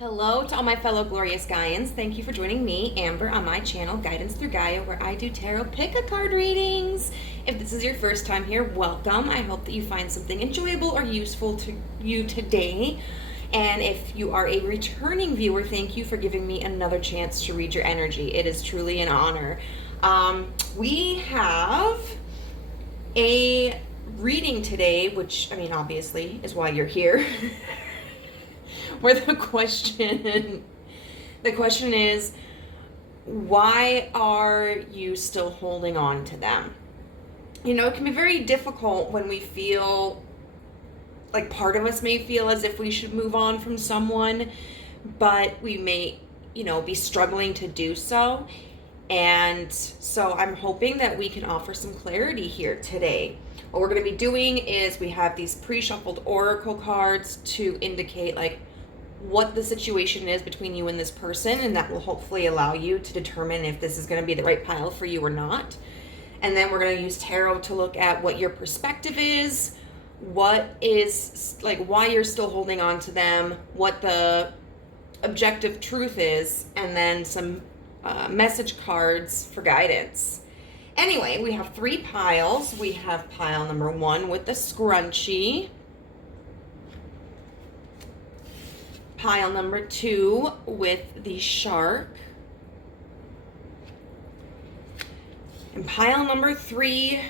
Hello to all my fellow glorious Gaians. Thank you for joining me, Amber, on my channel, Guidance Through Gaia, where I do tarot pick-a-card readings. If this is your first time here, welcome. I hope that you find something enjoyable or useful to you today. And if you are a returning viewer, thank you for giving me another chance to read your energy. It is truly an honor. We have a reading today, which, I mean, obviously is why you're here. Where the question is, why are you still holding on to them? You know, it can be very difficult when we feel like part of us may feel as if we should move on from someone, but we may, be struggling to do so. And so I'm hoping that we can offer some clarity here today. What we're going to be doing is we have these pre-shuffled oracle cards to indicate like what the situation is between you and this person, and that will hopefully allow you to determine if this is going to be the right pile for you or not. And then we're going to use tarot to look at what your perspective is, what is like why you're still holding on to them, what the objective truth is, and then some message cards for guidance. Anyway, we have 3 piles. We have pile number 1 with the scrunchie, pile number 2 with the shark, and pile number 3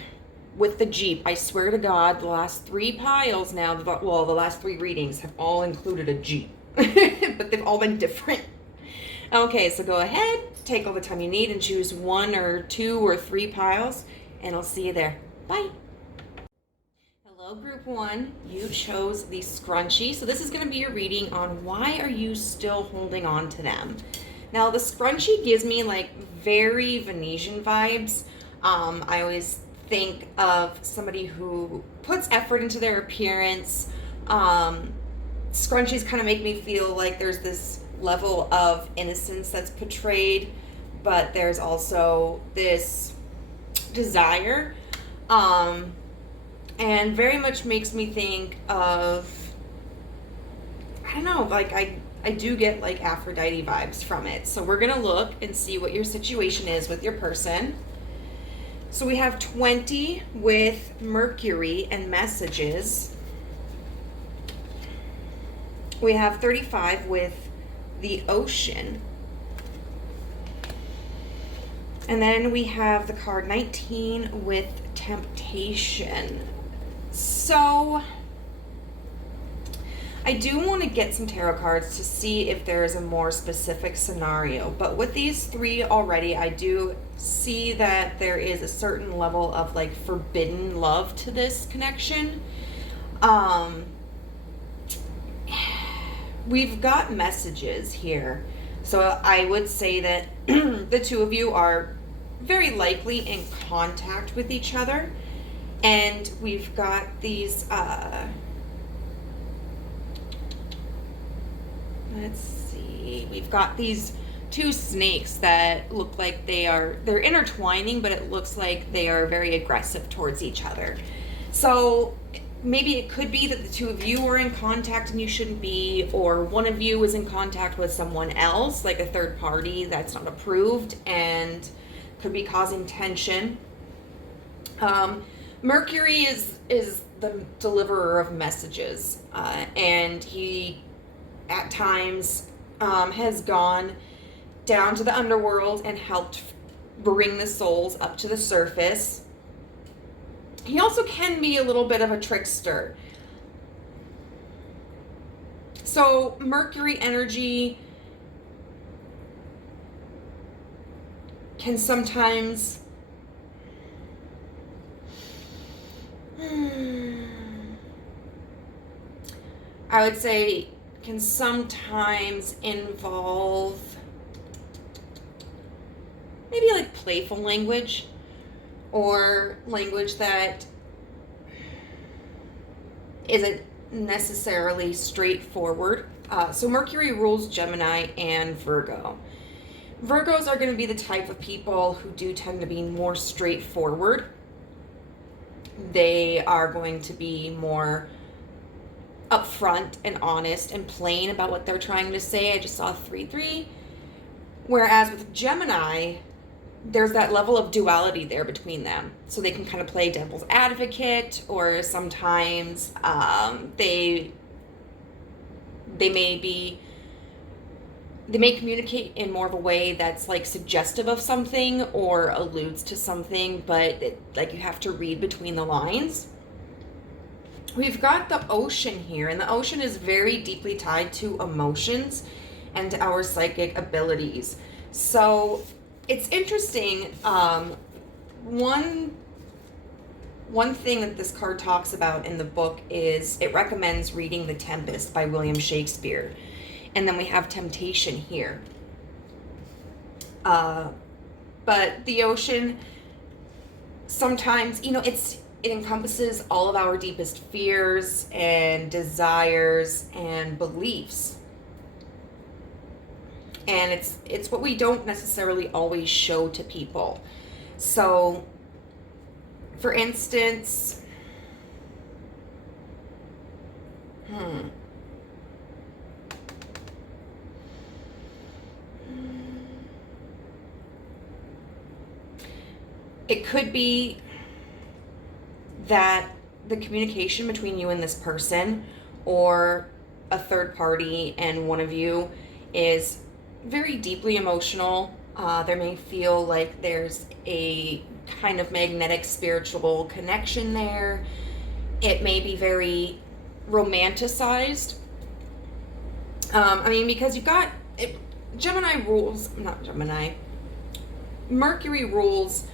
with the Jeep. I swear to God, the last 3 piles now, well, the last 3 readings have all included a Jeep, but they've all been different. Okay, so go ahead, take all the time you need and choose 1 or 2 or 3 piles, and I'll see you there. Bye. Hello, group 1. You chose the scrunchie. So this is going to be your reading on why are you still holding on to them. Now, the scrunchie gives me like very Venetian vibes. I always think of somebody who puts effort into their appearance. Scrunchies kind of make me feel like there's this level of innocence that's portrayed, but there's also this desire. And very much makes me think of, I don't know, like I do get like Aphrodite vibes from it. So we're gonna look and see what your situation is with your person. So we have 20 with Mercury and messages. We have 35 with the ocean. And then we have the card 19 with temptation. So I do want to get some tarot cards to see if there is a more specific scenario. But with these 3 already, I do see that there is a certain level of like forbidden love to this connection. We've got messages here. So I would say that the 2 of you are very likely in contact with each other. And we've got these, let's see, we've got these 2 snakes that look like they're intertwining, but it looks like they are very aggressive towards each other. So maybe it could be that the 2 of you are in contact and you shouldn't be, or one of you is in contact with someone else, like a third party that's not approved and could be causing tension. Mercury is the deliverer of messages, and he at times has gone down to the underworld and helped bring the souls up to the surface. He also can be a little bit of a trickster. So Mercury energy can sometimes I would say can sometimes involve maybe like playful language or language that isn't necessarily straightforward. So Mercury rules Gemini and Virgo. Virgos are going to be the type of people who do tend to be more straightforward. They are going to be more upfront and honest and plain about what they're trying to say. I just saw 3-3. Whereas with Gemini, there's that level of duality there between them. So they can kind of play devil's advocate, or sometimes they may communicate in more of a way that's like suggestive of something or alludes to something, but like you have to read between the lines. We've got the ocean here, and the ocean is very deeply tied to emotions and our psychic abilities. So it's interesting. One thing that this card talks about in the book is it recommends reading The Tempest by William Shakespeare. And then we have temptation here. But the ocean, sometimes, it encompasses all of our deepest fears and desires and beliefs. And it's what we don't necessarily always show to people. So, for instance, it could be that the communication between you and this person, or a third party and one of you, is very deeply emotional. There may feel like there's a kind of magnetic spiritual connection there. It may be very romanticized. Because you've got Mercury rules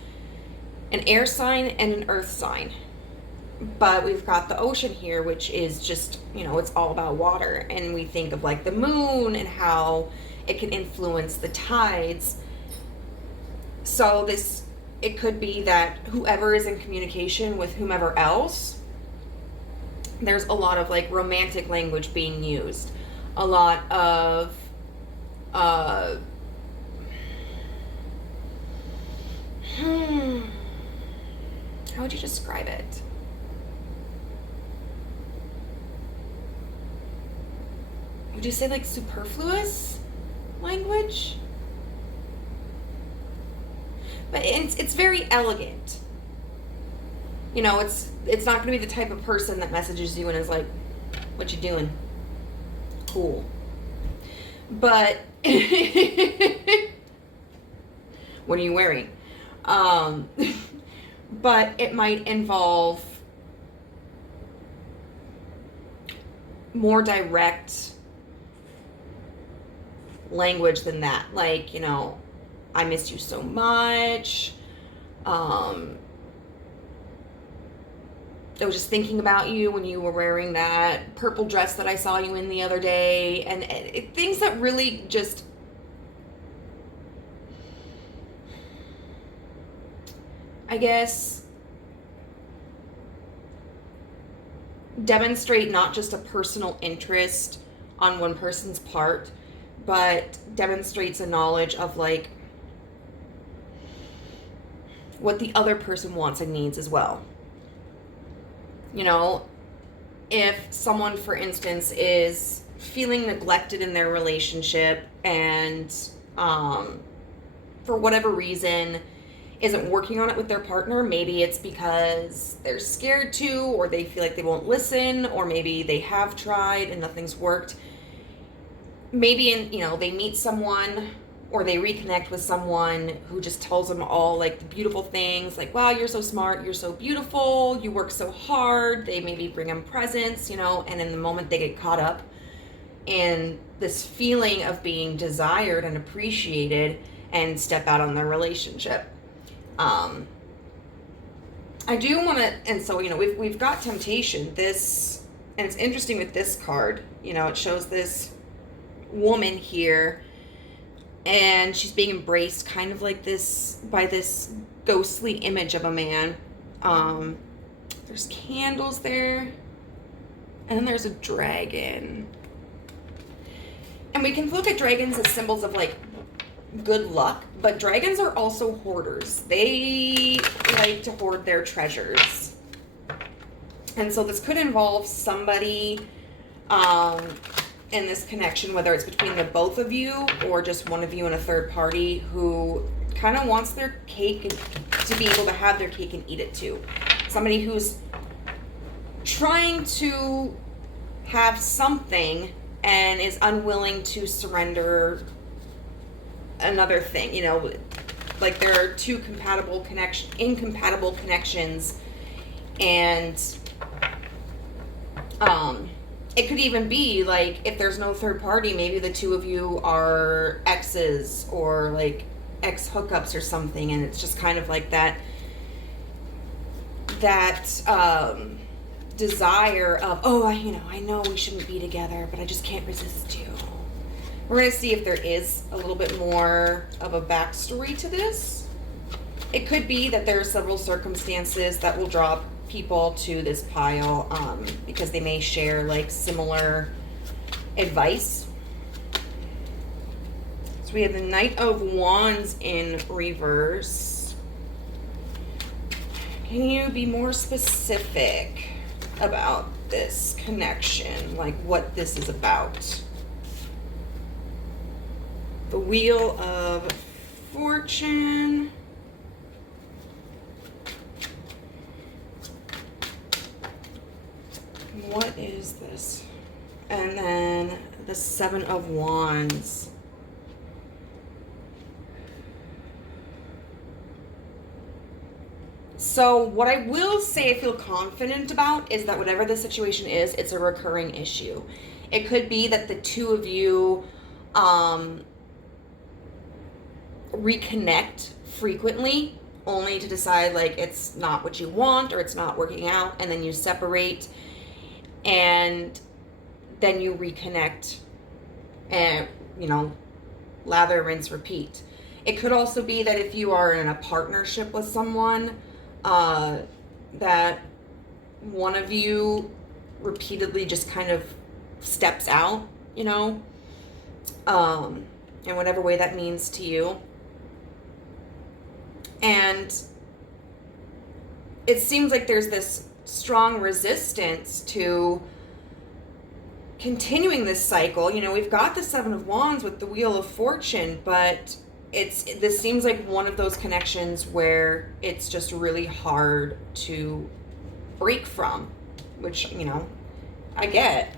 an air sign and an earth sign. But we've got the ocean here, which is just, it's all about water. And we think of like the moon and how it can influence the tides. So it could be that whoever is in communication with whomever else, there's a lot of like romantic language being used. A lot of, how would you describe it? Would you say like superfluous language? But it's very elegant. It's not going to be the type of person that messages you and is like, "What you doing? Cool." But what are you wearing? But it might involve more direct language than that. Like, I miss you so much. I was just thinking about you when you were wearing that purple dress that I saw you in the other day. And things that really just, I guess, demonstrate not just a personal interest on one person's part, but demonstrates a knowledge of like what the other person wants and needs as well. If someone, for instance, is feeling neglected in their relationship and for whatever reason isn't working on it with their partner, maybe it's because they're scared to, or they feel like they won't listen, or maybe they have tried and nothing's worked. Maybe they meet someone or they reconnect with someone who just tells them all like the beautiful things, like, wow, you're so smart, you're so beautiful, you work so hard. They maybe bring them presents, and in the moment they get caught up in this feeling of being desired and appreciated and step out on their relationship. I do want to, and so, we've got temptation. This, and it's interesting with this card, it shows this woman here, and she's being embraced kind of like this by this ghostly image of a man. There's candles there, and then there's a dragon. And we can look at dragons as symbols of like good luck, but dragons are also hoarders. They like to hoard their treasures. And so this could involve somebody in this connection, whether it's between the both of you or just one of you and a third party who kind of wants their cake to be able to have their cake and eat it too. Somebody who's trying to have something and is unwilling to surrender another thing, you know, like there are two incompatible connections, and it could even be like, if there's no third party, maybe the two of you are exes or like ex hookups or something, and it's just kind of like that desire of, oh, I know we shouldn't be together, but I just can't resist you. We're going to see if there is a little bit more of a backstory to this. It could be that there are several circumstances that will draw people to this pile, because they may share like similar advice. So we have the Knight of Wands in reverse. Can you be more specific about this connection, like what this is about? The Wheel of Fortune. What is this? And then the Seven of Wands. So what I will say I feel confident about is that whatever the situation is, it's a recurring issue. It could be that the two of you reconnect frequently, only to decide like it's not what you want or it's not working out, and then you separate and then you reconnect and, lather, rinse, repeat. It could also be that if you are in a partnership with someone, that one of you repeatedly just kind of steps out, in whatever way that means to you. And it seems like there's this strong resistance to continuing this cycle. We've got the Seven of Wands with the Wheel of Fortune, but this seems like one of those connections where it's just really hard to break from, which, I get.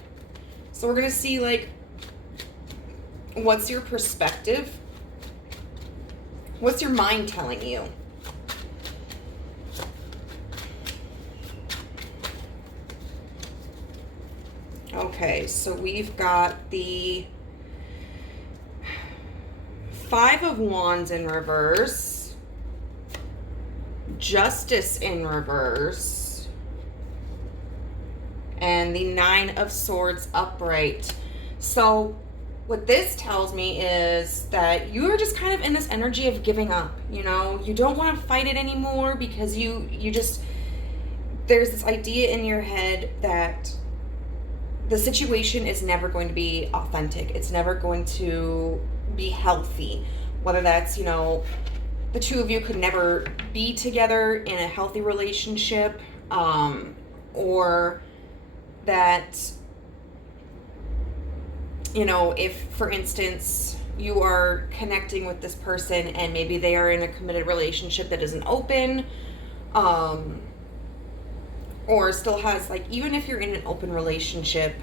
So we're going to see, like, what's your perspective? What's your mind telling you? Okay, so we've got the Five of Wands in reverse, Justice in reverse, and the Nine of Swords upright. So what this tells me is that you are just kind of in this energy of giving up. You don't want to fight it anymore because you just, there's this idea in your head that the situation is never going to be authentic. It's never going to be healthy. Whether that's, the two of you could never be together in a healthy relationship, or that, if, for instance, you are connecting with this person and maybe they are in a committed relationship that isn't open, or still has, like, even if you're in an open relationship,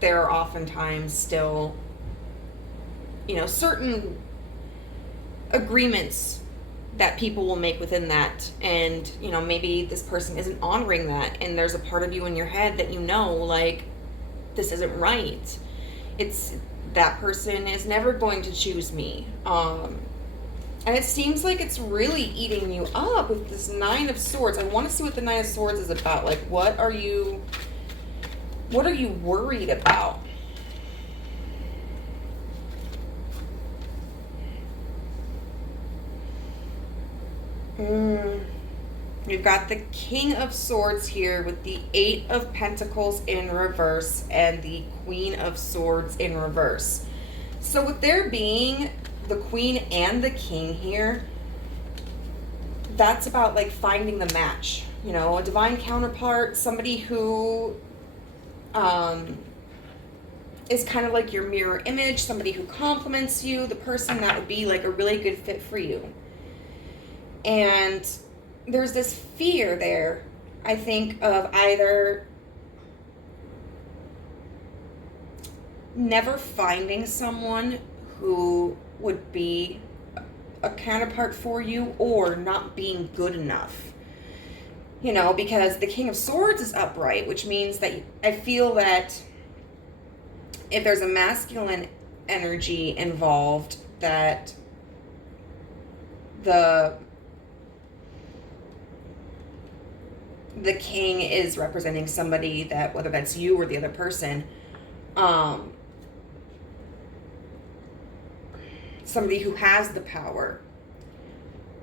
there are oftentimes still, certain agreements that people will make within that. And, maybe this person isn't honoring that. And there's a part of you in your head that, like, this isn't right. It's, that person is never going to choose me. And it seems like it's really eating you up with this Nine of Swords. I want to see what the Nine of Swords is about. Like, what are you worried about? You've got the King of Swords here with the Eight of Pentacles in reverse and the Queen of Swords in reverse. So with there being the Queen and the King here, that's about, like, finding the match. A divine counterpart, somebody who is kind of like your mirror image, somebody who compliments you, the person that would be like a really good fit for you. And there's this fear there, I think, of either never finding someone who would be a counterpart for you, or not being good enough. You know, because the King of Swords is upright, which means that I feel that if there's a masculine energy involved, that the king is representing somebody that, whether that's you or the other person, somebody who has the power,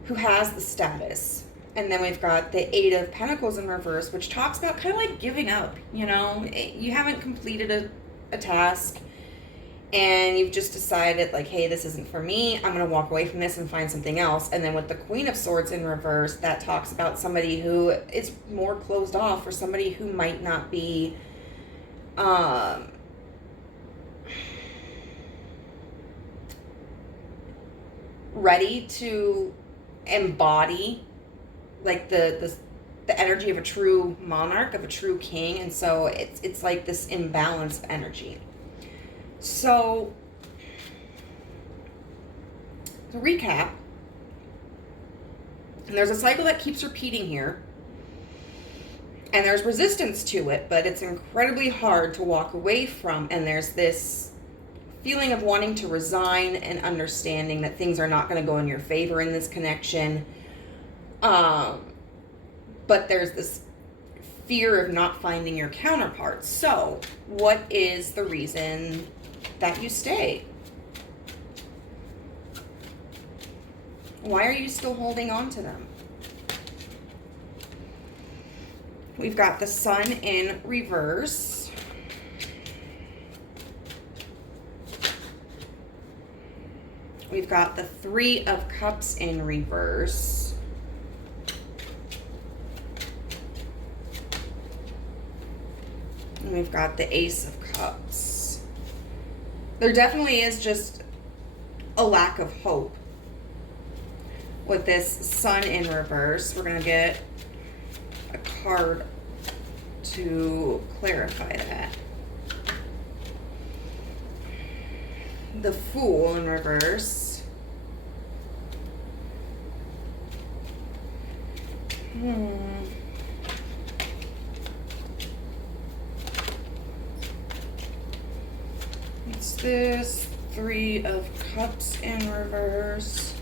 who has the status. And then we've got the Eight of Pentacles in reverse, which talks about kind of like giving up. You know, you haven't completed a task, and you've just decided, like, hey, this isn't for me. I'm going to walk away from this and find something else. And then with the Queen of Swords in reverse, that talks about somebody who is more closed off, or somebody who might not be ready to embody like the energy of a true monarch, of a true king. And so it's like this imbalanced energy. So to recap, and there's a cycle that keeps repeating here, and there's resistance to it, but it's incredibly hard to walk away from. And there's this feeling of wanting to resign and understanding that things are not going to go in your favor in this connection. But there's this fear of not finding your counterpart. So what is the reason that you stay? Why are you still holding on to them? We've got the Sun in reverse. We've got the Three of Cups in reverse. And we've got the Ace of Cups. There definitely is just a lack of hope with this Sun in reverse. We're going to get a card to clarify that. The Fool in reverse. What's this? Three of Cups in reverse.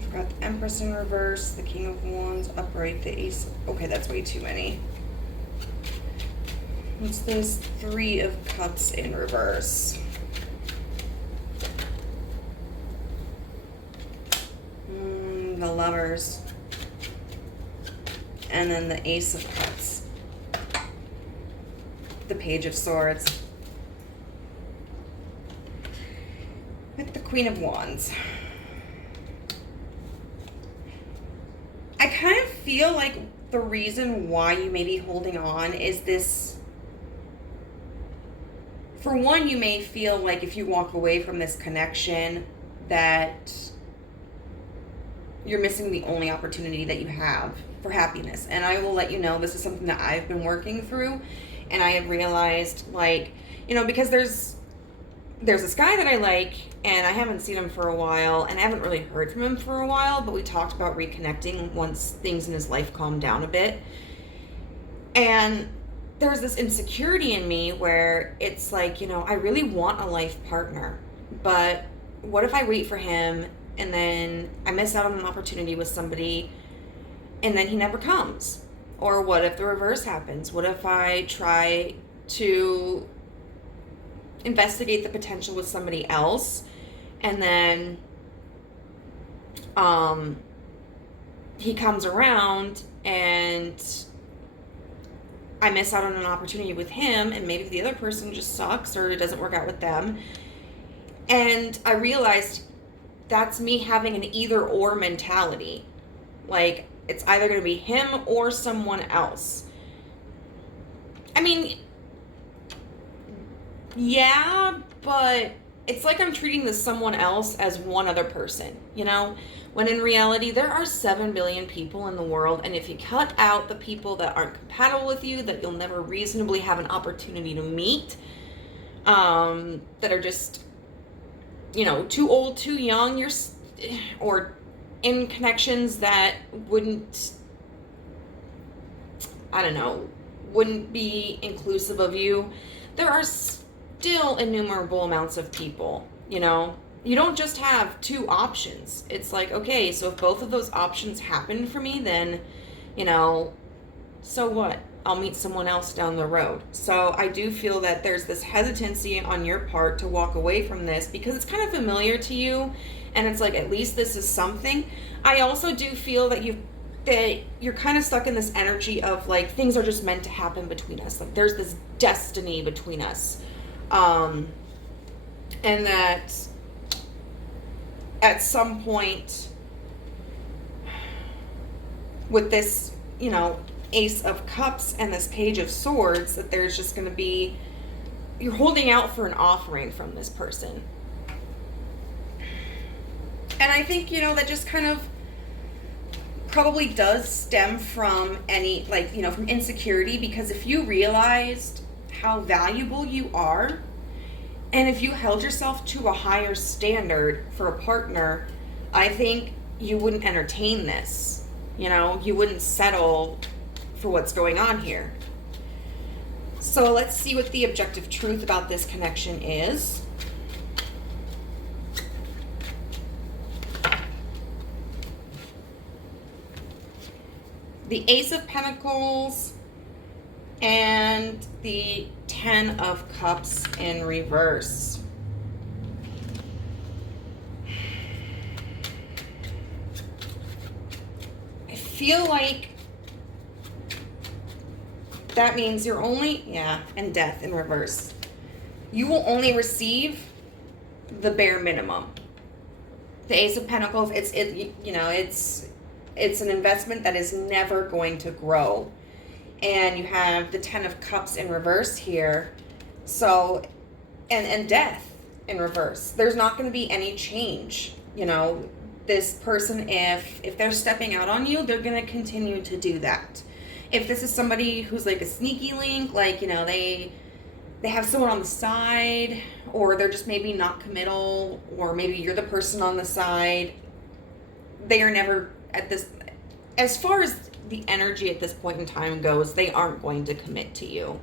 We've got the Empress in reverse, the King of Wands upright, the Ace. Okay, that's way too many. What's this? Three of Cups in reverse. The Lovers. And then the Ace of Cups. The Page of Swords. With the Queen of Wands. I kind of feel like the reason why you may be holding on is this. For one, you may feel like if you walk away from this connection that you're missing the only opportunity that you have for happiness. And I will let you know, this is something that I've been working through. And I have realized, like, you know, because there's this guy that I like, and I haven't seen him for a while, and I haven't really heard from him for a while, but we talked about reconnecting once things in his life calmed down a bit. And there was this insecurity in me where it's like, you know, I really want a life partner, but what if I wait for him and then I miss out on an opportunity with somebody and then he never comes? Or what if the reverse happens? What if I try to investigate the potential with somebody else and then he comes around and I miss out on an opportunity with him, and maybe the other person just sucks or it doesn't work out with them. And I realized that's me having an either or mentality. Like, it's either going to be him or someone else. I mean, yeah, but it's like I'm treating this someone else as one other person, you know? When in reality, there are 7 billion people in the world, and if you cut out the people that aren't compatible with you, that you'll never reasonably have an opportunity to meet, that are just, you know, too old, too young, or in connections that wouldn't, I don't know, wouldn't be inclusive of you, there are still innumerable amounts of people, you know? You don't just have 2 options. It's like, okay, so if both of those options happen for me, then, you know, so what? I'll meet someone else down the road. So I do feel that there's this hesitancy on your part to walk away from this because it's kind of familiar to you, and it's like, at least this is something. I also do feel that you're kind of stuck in this energy of like, things are just meant to happen between us. Like, there's this destiny between us. And that at some point with this, you know, Ace of Cups and this Page of Swords, that there's just going to be, you're holding out for an offering from this person. And I think, you know, that just kind of probably does stem from any, like, you know, from insecurity, because if you realized how valuable you are, and if you held yourself to a higher standard for a partner, I think you wouldn't entertain this. You know, you wouldn't settle for what's going on here. So let's see what the objective truth about this connection is. The Ace of Pentacles and the 10 of Cups in reverse. I feel like that means you're only, and Death in reverse. You will only receive the bare minimum. The Ace of Pentacles, it's an investment that is never going to grow. And you have the 10 of Cups in reverse here. So, and Death in reverse. There's not going to be any change. You know, this person, if they're stepping out on you, they're going to continue to do that. If this is somebody who's like a sneaky link, like, you know, they have someone on the side, or they're just maybe not committal, or maybe you're the person on the side, they are never at this, as far as the energy at this point in time goes, they aren't going to commit to you.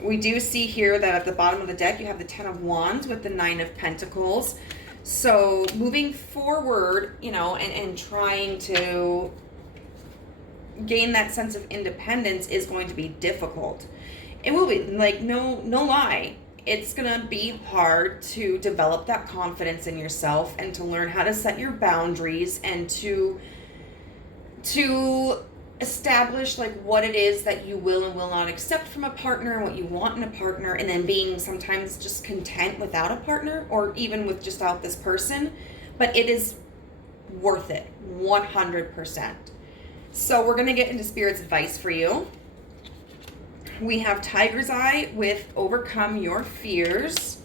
We do see here that at the bottom of the deck, you have the 10 of Wands with the 9 of Pentacles. So moving forward, you know, and trying to gain that sense of independence is going to be difficult. It will be, like, no lie. It's going to be hard to develop that confidence in yourself and to learn how to set your boundaries and to establish like what it is that you will and will not accept from a partner and what you want in a partner, and then being sometimes just content without a partner or even with just out this person. But it is worth it 100%. So we're going to get into Spirit's advice for you. We have Tiger's Eye with Overcome Your Fears.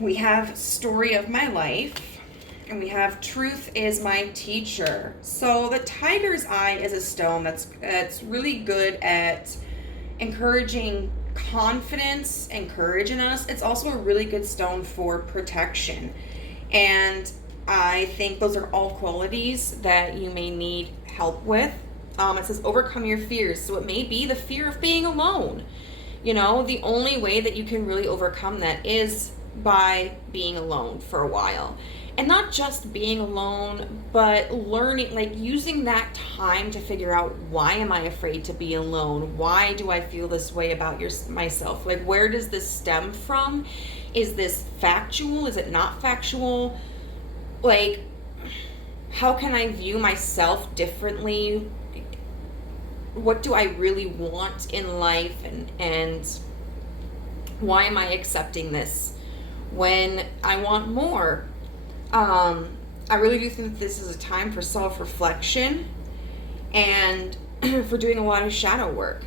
We have Story of My Life. And we have Truth is My Teacher. So the Tiger's Eye is a stone that's really good at encouraging confidence and courage in us. It's also a really good stone for protection. And I think those are all qualities that you may need help with. It says overcome your fears. So it may be the fear of being alone. You know, the only way that you can really overcome that is by being alone for a while. And not just being alone, but learning, like using that time to figure out, why am I afraid to be alone? Why do I feel this way about myself? Like, where does this stem from? Is this factual? Is it not factual? Like, how can I view myself differently? What do I really want in life? And why am I accepting this when I want more? I really do think that this is a time for self-reflection and for doing a lot of shadow work.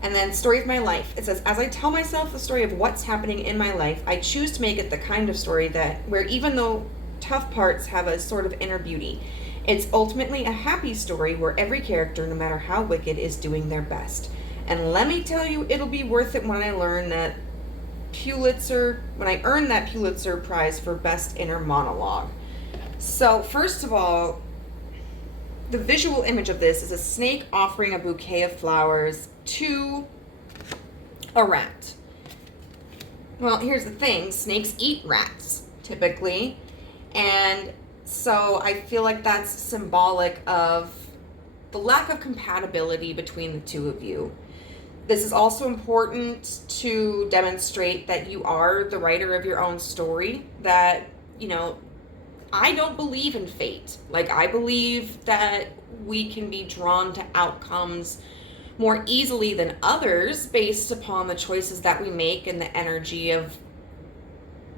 And then story of my life. It says, as I tell myself the story of what's happening in my life, I choose to make it the kind of story where even though tough parts have a sort of inner beauty, it's ultimately a happy story where every character, no matter how wicked, is doing their best. And let me tell you, it'll be worth it when I earn that Pulitzer Prize for Best Inner Monologue. So, first of all, the visual image of this is a snake offering a bouquet of flowers to a rat. Well, here's the thing. Snakes eat rats, typically. And so I feel like that's symbolic of the lack of compatibility between the two of you. This is also important to demonstrate that you are the writer of your own story, that, I don't believe in fate. Like, I believe that we can be drawn to outcomes more easily than others based upon the choices that we make and the energy of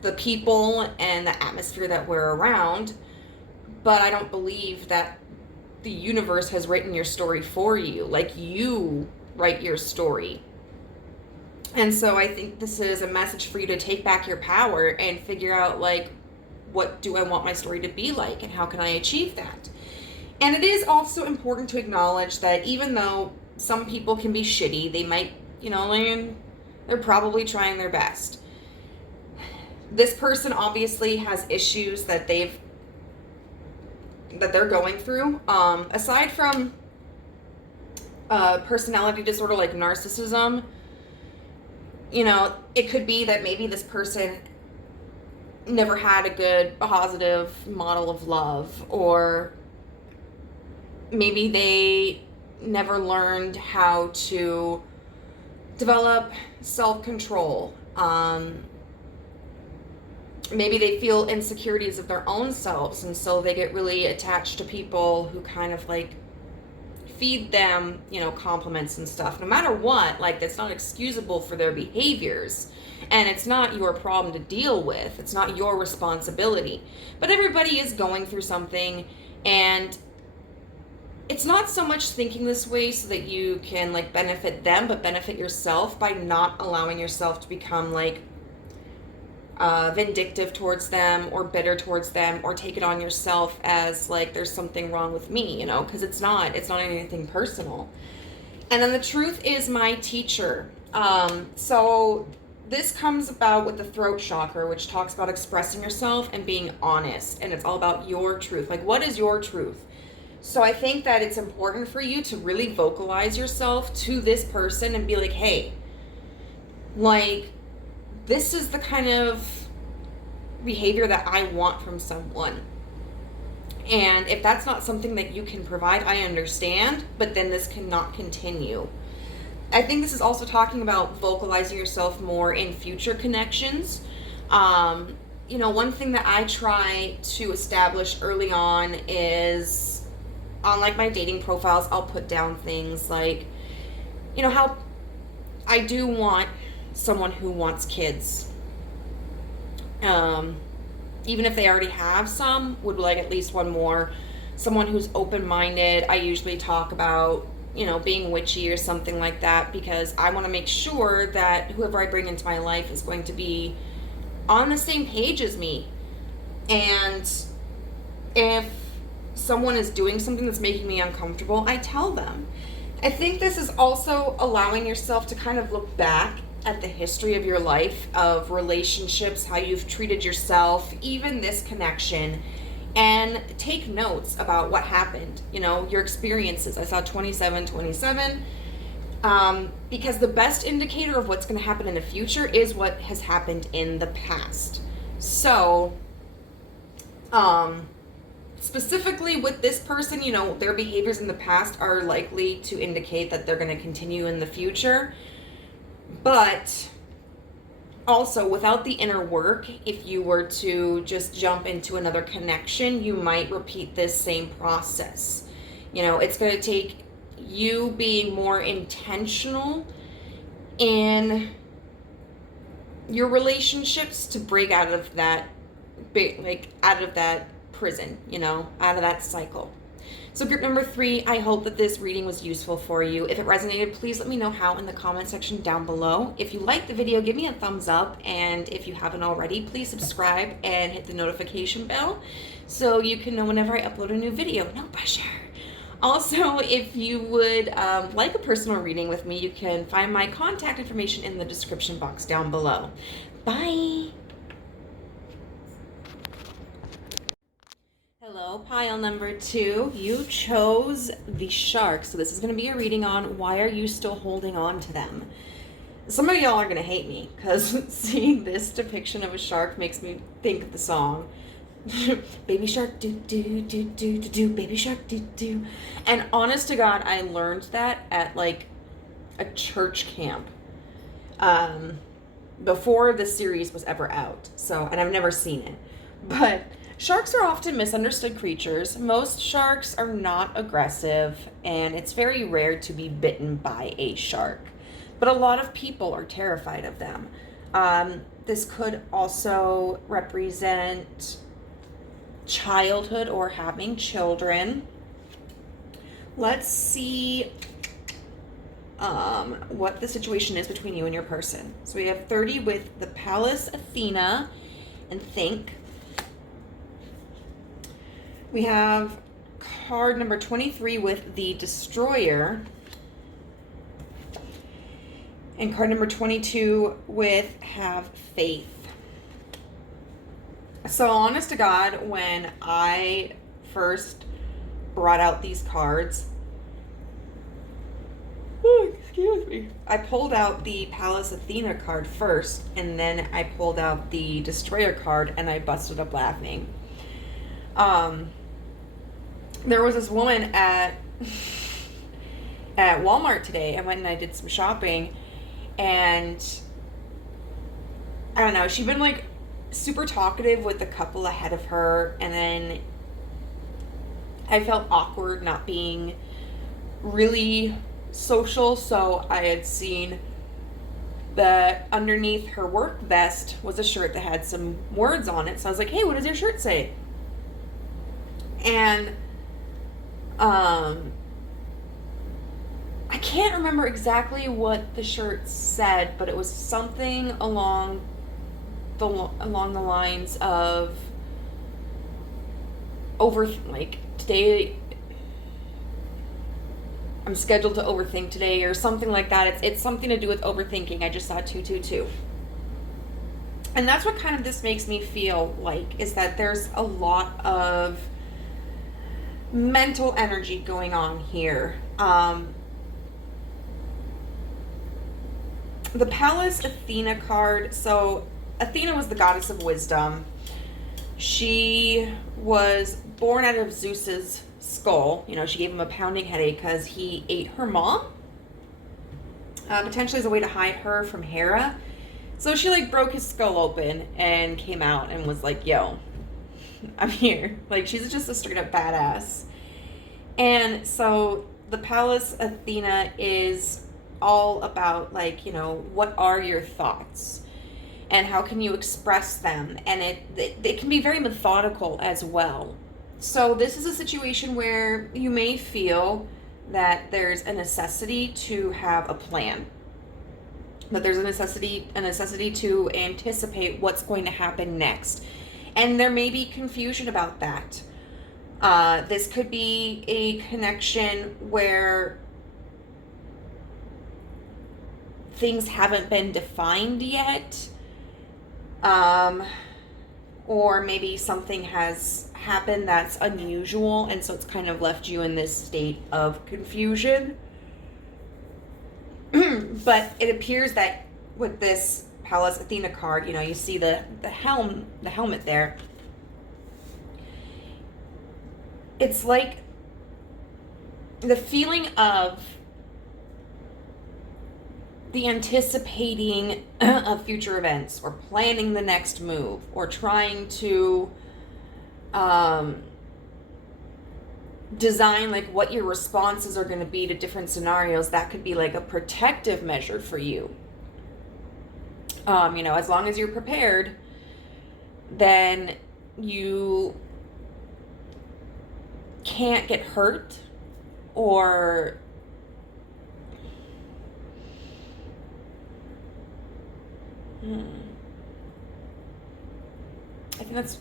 the people and the atmosphere that we're around. But I don't believe that the universe has written your story for you. Like, you write your story. And so I think this is a message for you to take back your power and figure out, like, what do I want my story to be like and how can I achieve that? And it is also important to acknowledge that even though some people can be shitty, they might, they're probably trying their best. This person obviously has issues that they're going through. Aside from personality disorder like narcissism, it could be that maybe this person never had a good positive model of love, or maybe they never learned how to develop self-control. Maybe they feel insecurities of their own selves, and so they get really attached to people who kind of like feed them, compliments and stuff. No matter what, like, that's not excusable for their behaviors. And it's not your problem to deal with. It's not your responsibility. But everybody is going through something, and it's not so much thinking this way so that you can, like, benefit them, but benefit yourself by not allowing yourself to become, like, vindictive towards them or bitter towards them, or take it on yourself as, like, there's something wrong with me, because it's not anything personal. And then the truth is my teacher. So this comes about with the throat chakra, which talks about expressing yourself and being honest. And it's all about your truth. Like, what is your truth? So I think that it's important for you to really vocalize yourself to this person and be like, hey, like, this is the kind of behavior that I want from someone. And if that's not something that you can provide, I understand, but then this cannot continue. I think this is also talking about vocalizing yourself more in future connections. One thing that I try to establish early on is on, like, my dating profiles, I'll put down things like, how I do want someone who wants kids. Even if they already have some, would like at least one more. Someone who's open-minded. I usually talk about, being witchy or something like that, because I want to make sure that whoever I bring into my life is going to be on the same page as me. And if someone is doing something that's making me uncomfortable, I tell them. I think this is also allowing yourself to kind of look back at the history of your life, of relationships, how you've treated yourself, even this connection, and take notes about what happened, your experiences. I saw 2727, because the best indicator of what's going to happen in the future is what has happened in the past. So, specifically with this person, their behaviors in the past are likely to indicate that they're going to continue in the future. But Also, without the inner work, if you were to just jump into another connection, you might repeat this same process. You know, it's going to take you being more intentional in your relationships to break out of that, out of that prison, you know, out of that cycle. So group number 3, I hope that this reading was useful for you. If it resonated, please let me know how in the comment section down below. If you liked the video, give me a thumbs up. And if you haven't already, please subscribe and hit the notification bell so you can know whenever I upload a new video. No pressure. Also, if you would like a personal reading with me, you can find my contact information in the description box down below. Bye. Hello, pile number 2. You chose the shark. So this is going to be a reading on why are you still holding on to them. Some of y'all are going to hate me because seeing this depiction of a shark makes me think of the song. Baby shark do do do do do do, baby shark do do. And honest to God, I learned that at like a church camp before the series was ever out. So, and I've never seen it. But sharks are often misunderstood creatures. Most sharks are not aggressive, and it's very rare to be bitten by a shark. But a lot of people are terrified of them. This could also represent childhood or having children. Let's see what the situation is between you and your person. So we have 30 with the Pallas Athena and Think. We have card number 23 with the Destroyer. And card number 22 with Have Faith. So honest to God, when I first brought out these cards, excuse me, I pulled out the Pallas Athena card first, and then I pulled out the Destroyer card, and I busted up laughing. There was this woman at Walmart today. I went and I did some shopping, and I don't know, she'd been like super talkative with the couple ahead of her, and then I felt awkward not being really social, so I had seen that underneath her work vest was a shirt that had some words on it. So I was like, hey, what does your shirt say? And I can't remember exactly what the shirt said, but it was something along the lines of today I'm scheduled to overthink today, or something like that. It's something to do with overthinking. I just saw 222. And that's what kind of this makes me feel like, is that there's a lot of mental energy going on here. The Pallas Athena card. So Athena was the goddess of wisdom. She was born out of Zeus's skull. You know, she gave him a pounding headache because he ate her mom. Potentially as a way to hide her from Hera. So she like broke his skull open and came out and was like, yo, I'm here. Like, she's just a straight up badass. And so the Pallas Athena is all about, like, you know, what are your thoughts and how can you express them? And it can be very methodical as well. So this is a situation where you may feel that there's a necessity to have a plan, that there's a necessity to anticipate what's going to happen next. And there may be confusion about that. This could be a connection where things haven't been defined yet. Or maybe something has happened that's unusual, and so it's kind of left you in this state of confusion. But it appears that with this Pallas Athena card, you know, you see the helmet there. It's like the feeling of the anticipating of future events, or planning the next move, or trying to design like what your responses are going to be to different scenarios. That could be like a protective measure for you. As long as you're prepared, then you can't get hurt, or I think that's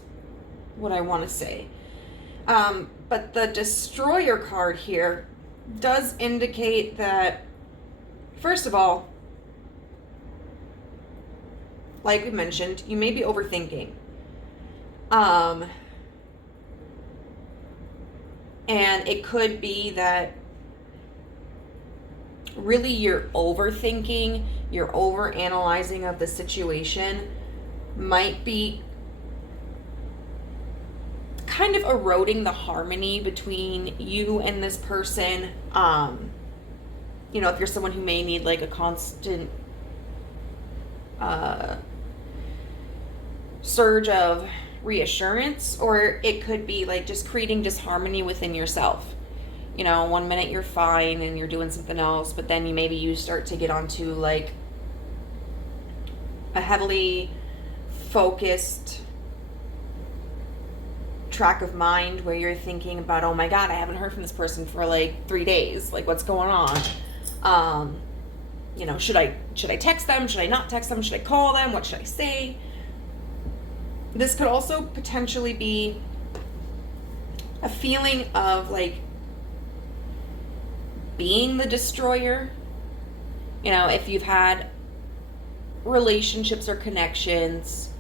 what I want to say. But the Destroyer card here does indicate that, first of all, like we mentioned, you may be overthinking. And it could be that really you're overthinking, your overanalyzing of the situation might be kind of eroding the harmony between you and this person. If you're someone who may need like a constant surge of reassurance, or it could be like just creating disharmony within yourself. 1 minute you're fine and you're doing something else, but then you start to get onto like a heavily focused track of mind where you're thinking about, oh my God, I haven't heard from this person for like 3 days. Like, what's going on? Should I text them? Should I not text them? Should I call them? What should I say? This could also potentially be a feeling of like being the destroyer. If you've had relationships or connections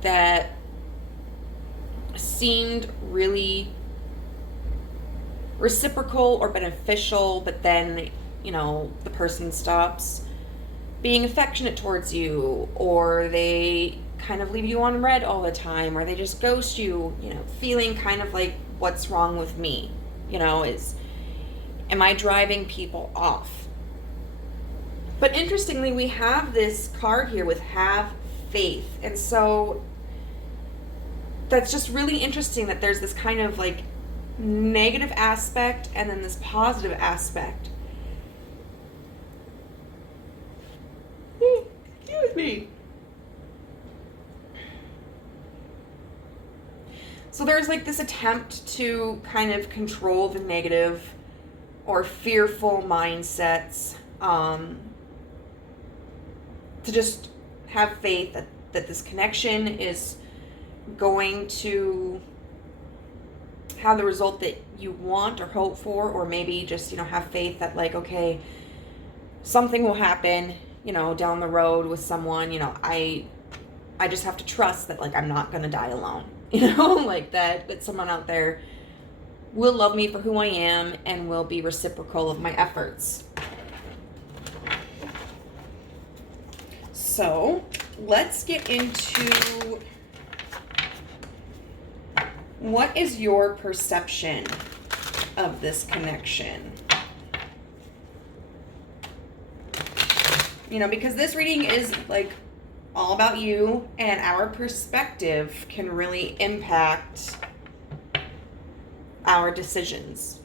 that seemed really reciprocal or beneficial, but then, the person stops being affectionate towards you, or they kind of leave you on red all the time, or they just ghost you, feeling kind of like, what's wrong with me? Am I driving people off? But interestingly, we have this card here with have faith. And so that's just really interesting that there's this kind of like negative aspect and then this positive aspect. Excuse me. So there's like this attempt to kind of control the negative or fearful mindsets, to just have faith that this connection is going to have the result that you want or hope for, or maybe just, have faith that like, okay, something will happen, down the road with someone, I just have to trust that like I'm not going to die alone, like that someone out there will love me for who I am and will be reciprocal of my efforts. So let's get into what is your perception of this connection? Because this reading is like all about you, and our perspective can really impact our decisions,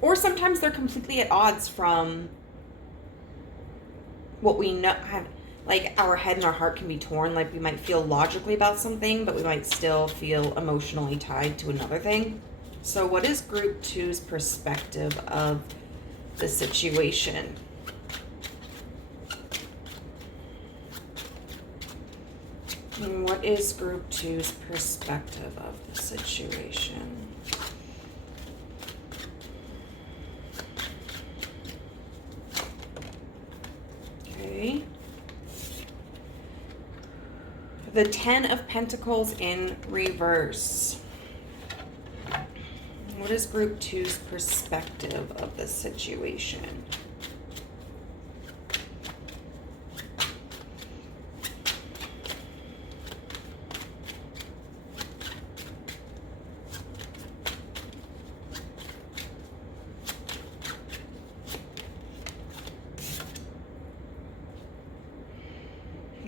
or sometimes they're completely at odds from what we know. Like our head and our heart can be torn. Like we might feel logically about something, but we might still feel emotionally tied to another thing. So what is group 2's perspective of the situation? What is group 2's perspective of the situation? Okay. The 10 of Pentacles in reverse. What is group 2's perspective of the situation?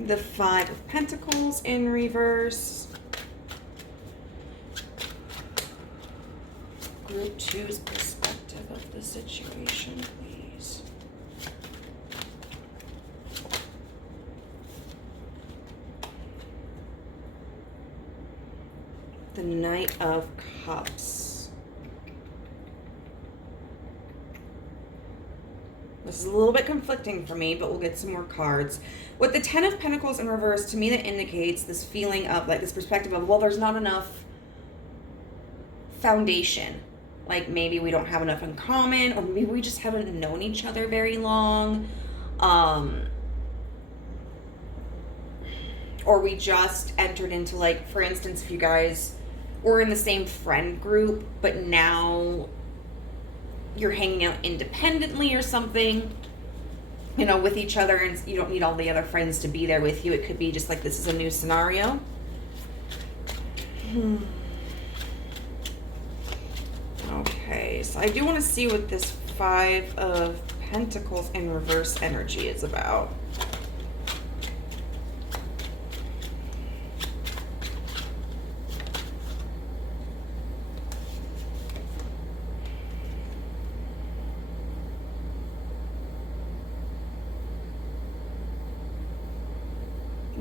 The Five of Pentacles in reverse. Group 2's perspective of the situation, please. The Knight of Cups. This is a little bit conflicting for me, but we'll get some more cards. With the Ten of Pentacles in reverse, to me that indicates this feeling of, like, this perspective of, well, there's not enough foundation. Like, maybe we don't have enough in common, or maybe we just haven't known each other very long. Or we just entered into, like, for instance, if you guys were in the same friend group, but now you're hanging out independently or something, you know, with each other, and you don't need all the other friends to be there with you. It could be just like, this is a new scenario. Okay, so I do want to see what this Five of Pentacles in reverse energy is about.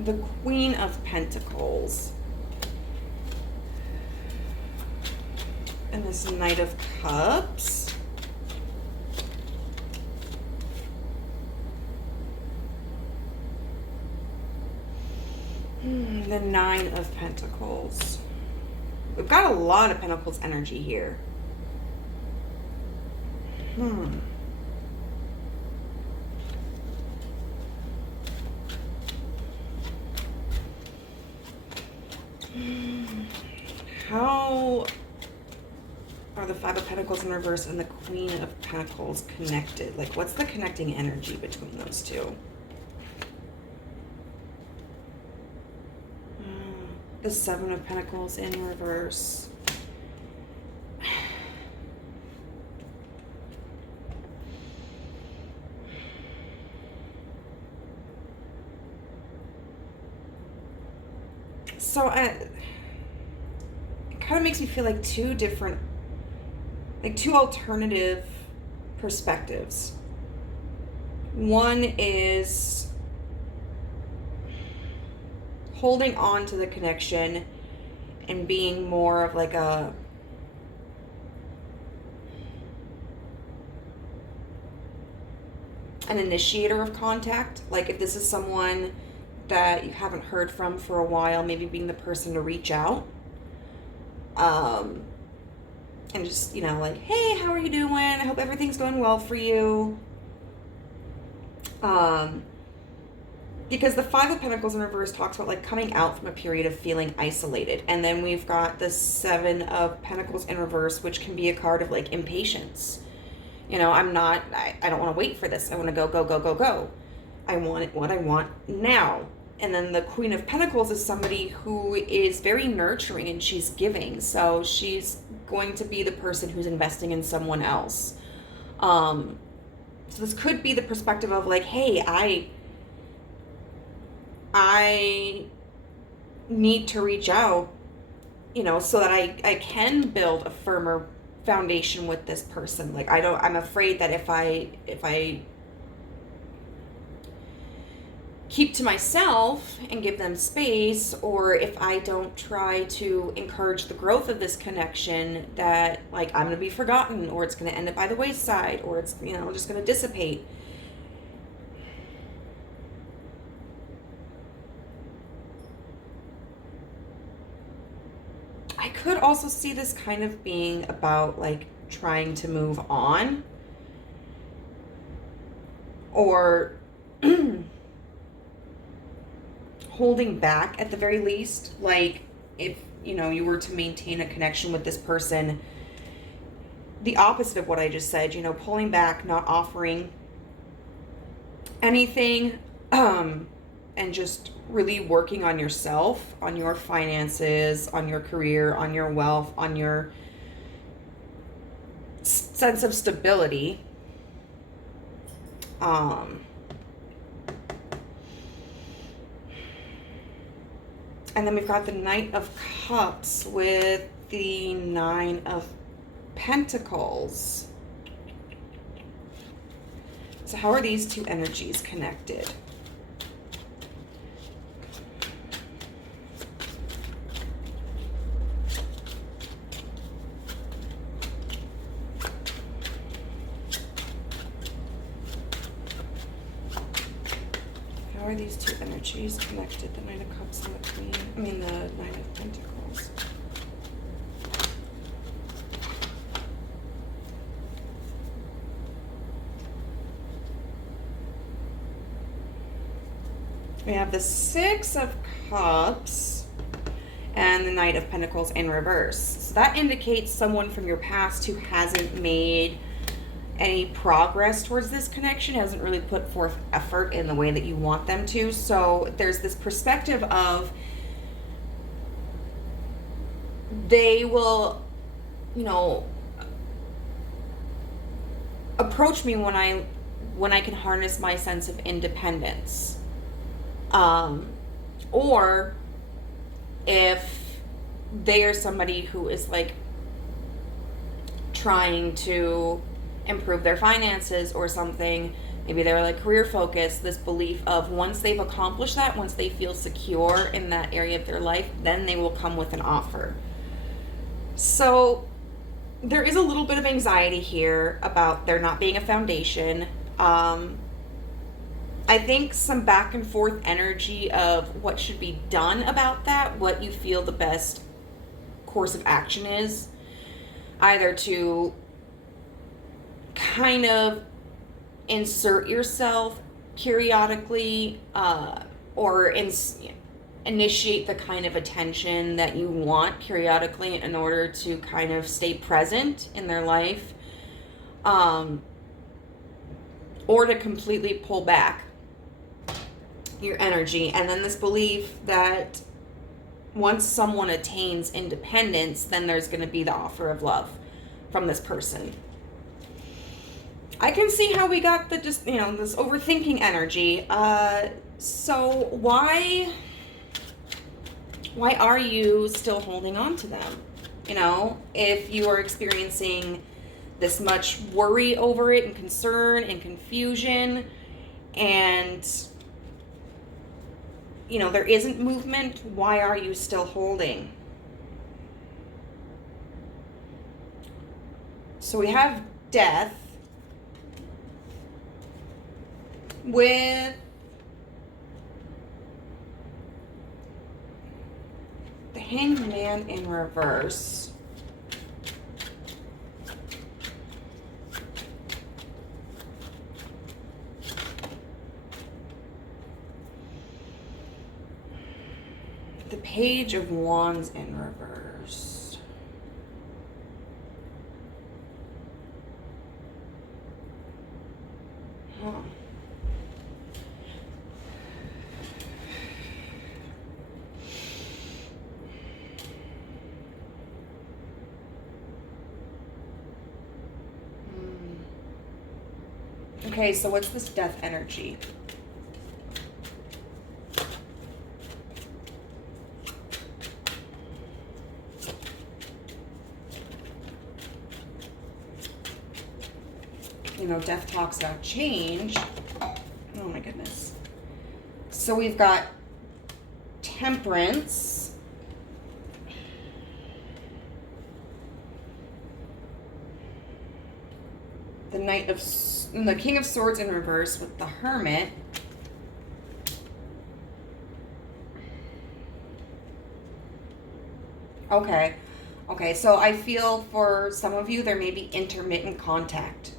The Queen of Pentacles. And this Knight of Cups. The Nine of Pentacles. We've got a lot of Pentacles energy here. How are the Five of Pentacles in reverse and the Queen of Pentacles connected? Like, what's the connecting energy between those two? The Seven of Pentacles in reverse. So it kind of makes me feel like two different, like two alternative perspectives. One is holding on to the connection and being more of like an initiator of contact. Like, if this is someone that you haven't heard from for a while, maybe being the person to reach out. And just, you know, like, hey, how are you doing? I hope everything's going well for you. Because the Five of Pentacles in reverse talks about, like, coming out from a period of feeling isolated. And then we've got the Seven of Pentacles in reverse, which can be a card of, like, impatience. You know, I don't want to wait for this. I want to go, go, go, go, go. I want it, what I want now. And then the Queen of Pentacles is somebody who is very nurturing and she's giving. So she's going to be the person who's investing in someone else. So this could be the perspective of, like, hey, I need to reach out, you know, so that I can build a firmer foundation with this person. Like, I'm afraid that if I keep to myself and give them space, or if I don't try to encourage the growth of this connection, that, like, I'm going to be forgotten, or it's going to end up by the wayside, or it's, you know, just going to dissipate. I could also see this kind of being about, like, trying to move on, or holding back at the very least. Like, if, you know, you were to maintain a connection with this person, the opposite of what I just said, you know, pulling back, not offering anything, and just really working on yourself, on your finances, on your career, on your wealth, on your sense of stability. And then we've got the Knight of Cups with the Nine of Pentacles. So how are these two energies connected? How are these two energies connected? The Nine of Cups and the Queen. I mean, the Nine of Pentacles. We have the Six of Cups and the Knight of Pentacles in reverse. So that indicates someone from your past who hasn't made any progress towards this connection, hasn't really put forth effort in the way that you want them to. So there's this perspective of they will, you know, approach me when I can harness my sense of independence. Or if they are somebody who is like trying to improve their finances or something, maybe they're like career focused, this belief of once they've accomplished that, once they feel secure in that area of their life, then they will come with an offer. So there is a little bit of anxiety here about there not being a foundation. I think some back and forth energy of what should be done about that, what you feel the best course of action is, either to kind of insert yourself periodically or initiate the kind of attention that you want periodically in order to kind of stay present in their life, or to completely pull back your energy. And then this belief that once someone attains independence, then there's going to be the offer of love from this person. I can see how we got the just, this overthinking energy. So why are you still holding on to them? If you are experiencing this much worry over it and concern and confusion, and there isn't movement, why are you still holding? So we have Death with the Hanged Man in reverse. The Page of Wands in reverse. Huh. Okay, so what's this death energy? Death talks about change. Oh my goodness. So we've got Temperance. The King of Swords in reverse with the Hermit. Okay, so I feel for some of you there may be intermittent contact.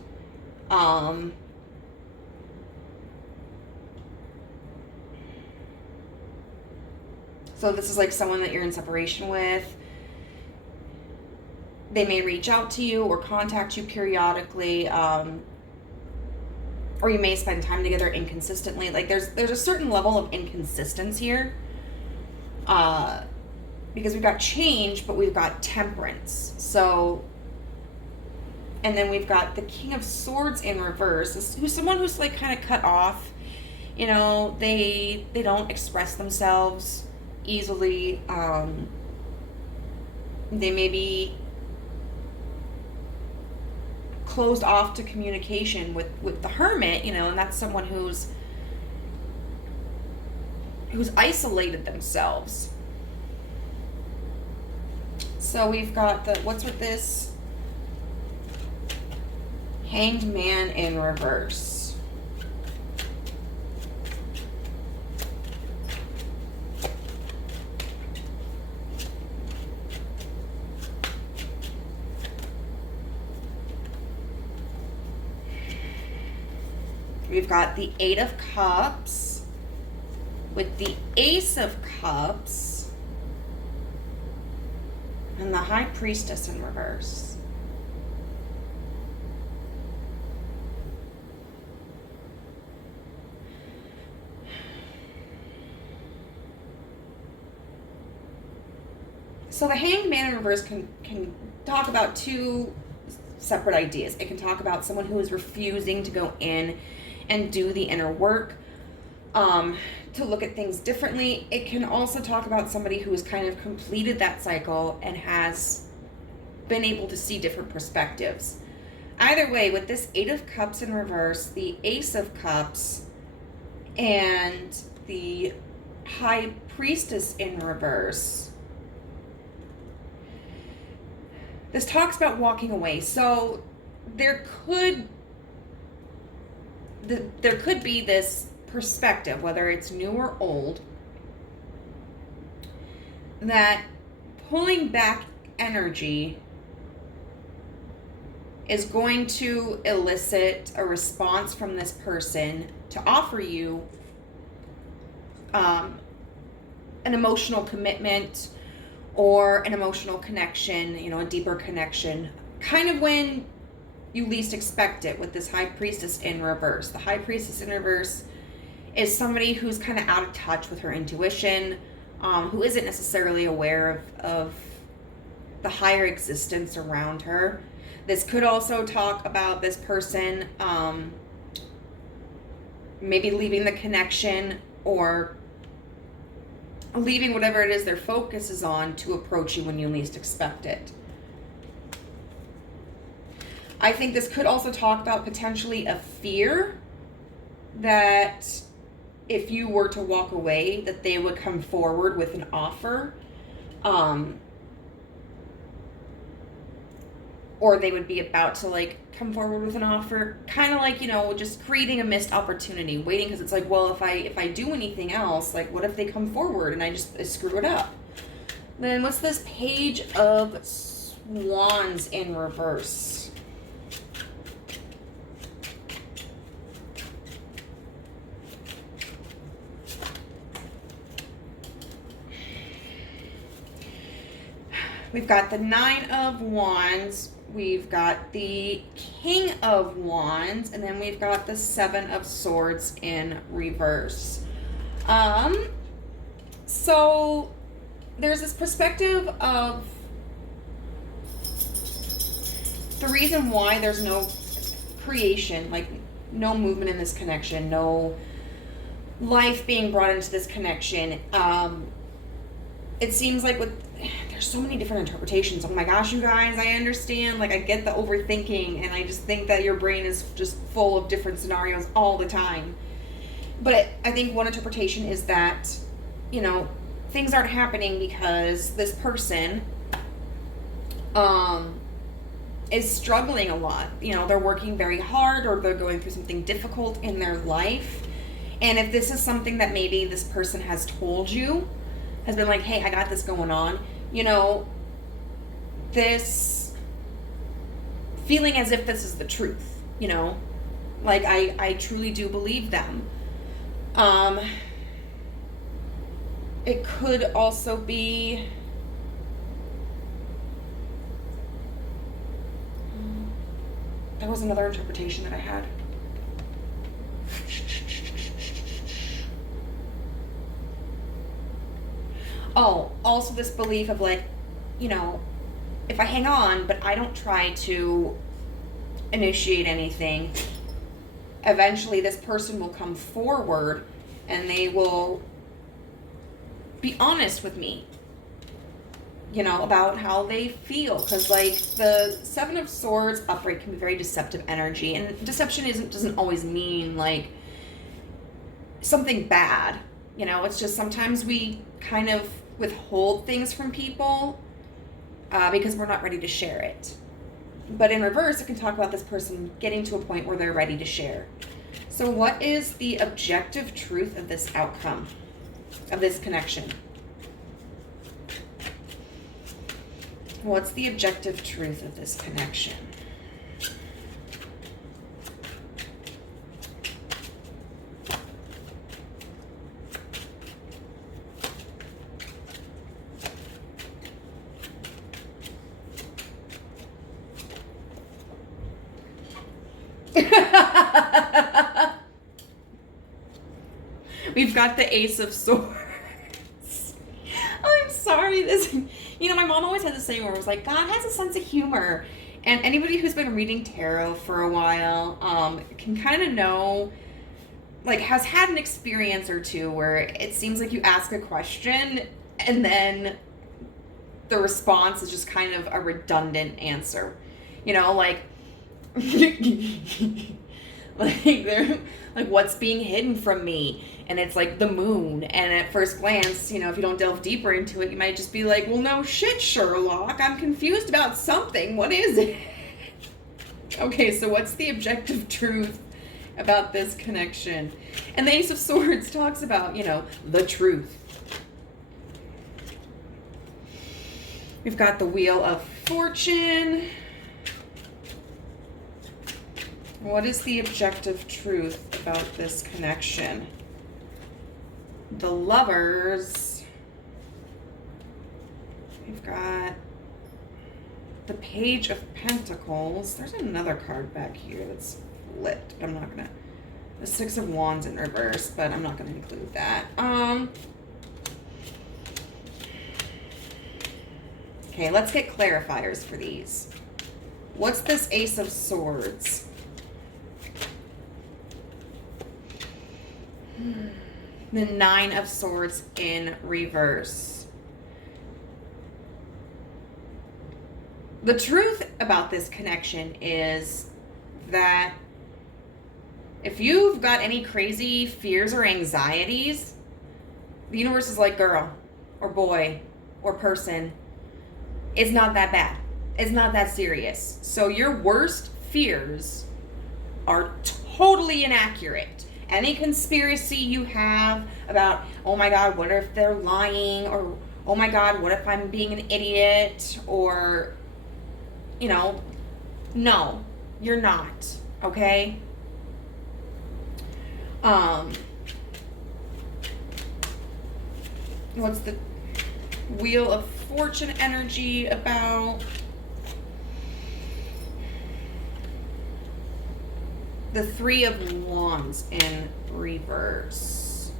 So this is like someone that you're in separation with. They may reach out to you or contact you periodically, or you may spend time together inconsistently. Like there's a certain level of inconsistency here, because we've got change, but we've got temperance. So, and then we've got the King of Swords in reverse, who's someone who's like kind of cut off. They don't express themselves easily. They may be closed off to communication with the Hermit, you know, and that's someone who's isolated themselves. So we've got what's with this? Hanged Man in reverse. We've got the Eight of Cups with the Ace of Cups and the High Priestess in reverse. So the Hanged Man in reverse can talk about two separate ideas. It can talk about someone who is refusing to go in and do the inner work, to look at things differently. It can also talk about somebody who has kind of completed that cycle and has been able to see different perspectives. Either way, with this Eight of Cups in reverse, the Ace of Cups, and the High Priestess in reverse, this talks about walking away. So there could be this perspective, whether it's new or old, that pulling back energy is going to elicit a response from this person to offer you an emotional commitment or an emotional connection, you know, a deeper connection, kind of when you least expect it, with this High Priestess in reverse. The High Priestess in reverse is somebody who's kind of out of touch with her intuition, who isn't necessarily aware of the higher existence around her. This could also talk about this person maybe leaving the connection or leaving whatever it is their focus is on to approach you when you least expect it. I think this could also talk about potentially a fear that if you were to walk away, that they would come forward with an offer, or they would be about to like come forward with an offer, kind of like, you know, just creating a missed opportunity, waiting, because it's like, well, if I do anything else, like what if they come forward and I screw it up? Then what's this Page of Wands in reverse? We've got the Nine of Wands, we've got the King of Wands, and then we've got the Seven of Swords in reverse. So there's this perspective of the reason why there's no creation, like no movement in this connection, no life being brought into this connection. It seems like there's so many different interpretations. Oh my gosh, you guys, I understand. Like, I get the overthinking, and I just think that your brain is just full of different scenarios all the time. But I think one interpretation is that, you know, things aren't happening because this person is struggling a lot. You know, they're working very hard, or they're going through something difficult in their life. And if this is something that maybe this person has told you, has been like, hey, I got this going on, you know, this feeling as if this is the truth, you know, like I truly do believe them. It could also be there was another interpretation that I had. Oh, also this belief of like, you know, if I hang on, but I don't try to initiate anything, eventually this person will come forward and they will be honest with me, you know, about how they feel. Because, like, the Seven of Swords upright can be very deceptive energy. And deception doesn't always mean, like, something bad. You know, it's just sometimes we kind of withhold things from people because we're not ready to share it. But in reverse, it can talk about this person getting to a point where they're ready to share. So what is the objective truth of this outcome, of this connection? What's the objective truth of this connection? We've got the Ace of Swords. I'm sorry. You know, my mom always had the saying where it was like, God has a sense of humor. And anybody who's been reading tarot for a while can kind of know, like, has had an experience or two where it seems like you ask a question and then the response is just kind of a redundant answer. You know, like, they're like, what's being hidden from me? And it's like the moon. And at first glance, you know, if you don't delve deeper into it, you might just be like, well, no shit, Sherlock. I'm confused about something. What is it? Okay, so what's the objective truth about this connection? And the Ace of Swords talks about, you know, the truth. We've got the Wheel of Fortune. What is the objective truth about this connection? The Lovers. We've got the Page of Pentacles. There's another card back here that's flipped, but I'm not gonna. The Six of Wands in reverse, but I'm not gonna include that. Okay, let's get clarifiers for these. What's this Ace of Swords? The Nine of Swords in reverse. The truth about this connection is that if you've got any crazy fears or anxieties, the universe is like, girl or boy or person, it's not that bad. It's not that serious. So your worst fears are totally inaccurate. Any conspiracy you have about, oh my God, what if they're lying? Or, oh my God, what if I'm being an idiot? Or, you know, no, you're not, okay? What's the Wheel of Fortune energy about? The Three of Wands in reverse.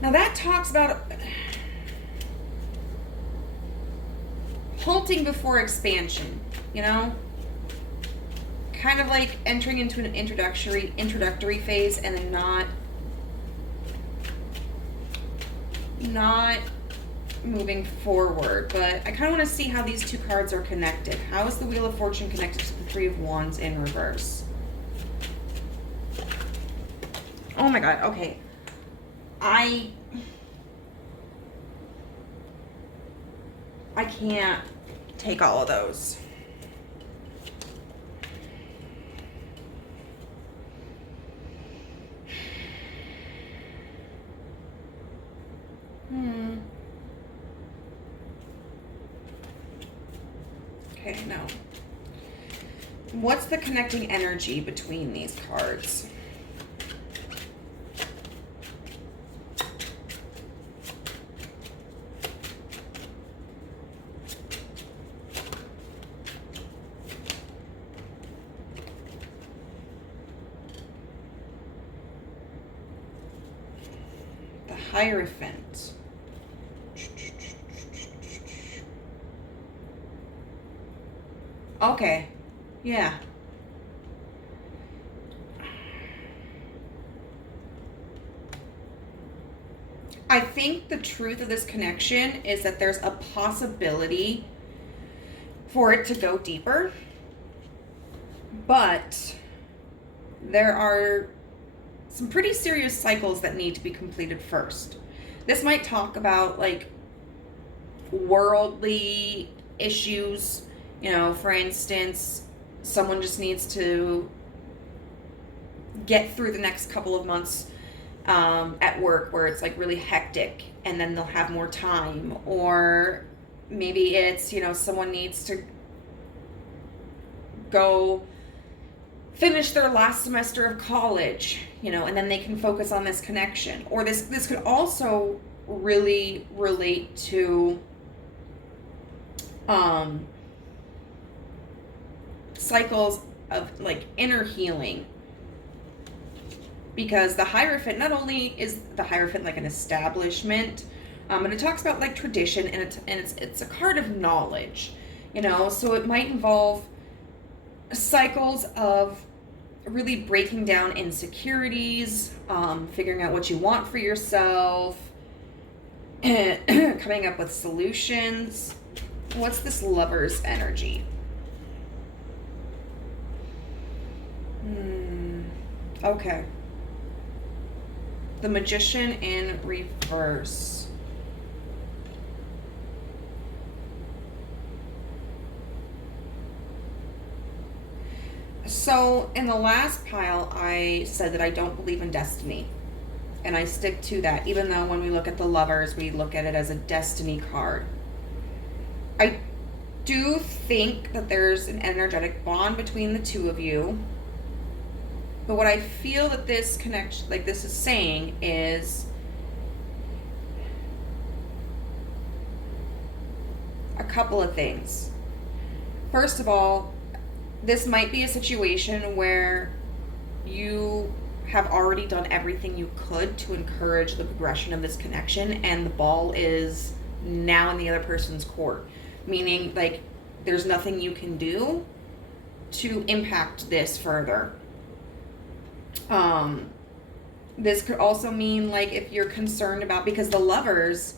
Now that talks about halting before expansion, you know? Kind of like entering into an introductory phase and then not moving forward. But I kind of want to see how these two cards are connected. How is the Wheel of Fortune connected to the Three of Wands in reverse? Oh my God, okay. I can't take all of those. Okay, no. What's the connecting energy between these cards? The Hierophant. Okay, yeah. I think the truth of this connection is that there's a possibility for it to go deeper, but there are some pretty serious cycles that need to be completed first. This might talk about like worldly issues, for instance, someone just needs to get through the next couple of months at work where it's like really hectic, and then they'll have more time. Or maybe it's, someone needs to go finish their last semester of college, and then they can focus on this connection. Or this could also really relate to cycles of like inner healing, because the Hierophant, not only is the Hierophant like an establishment, but it talks about like tradition, and it's a card of knowledge, so it might involve cycles of really breaking down insecurities, figuring out what you want for yourself, coming up with solutions. What's this Lover's energy? Okay. The Magician in reverse. So in the last pile, I said that I don't believe in destiny. And I stick to that, even though when we look at the Lovers, we look at it as a destiny card. I do think that there's an energetic bond between the two of you. But what I feel that this connection, like this is saying, is a couple of things. First of all, this might be a situation where you have already done everything you could to encourage the progression of this connection, and the ball is now in the other person's court. Meaning, like, there's nothing you can do to impact this further. This could also mean, like, if you're concerned about, because the lovers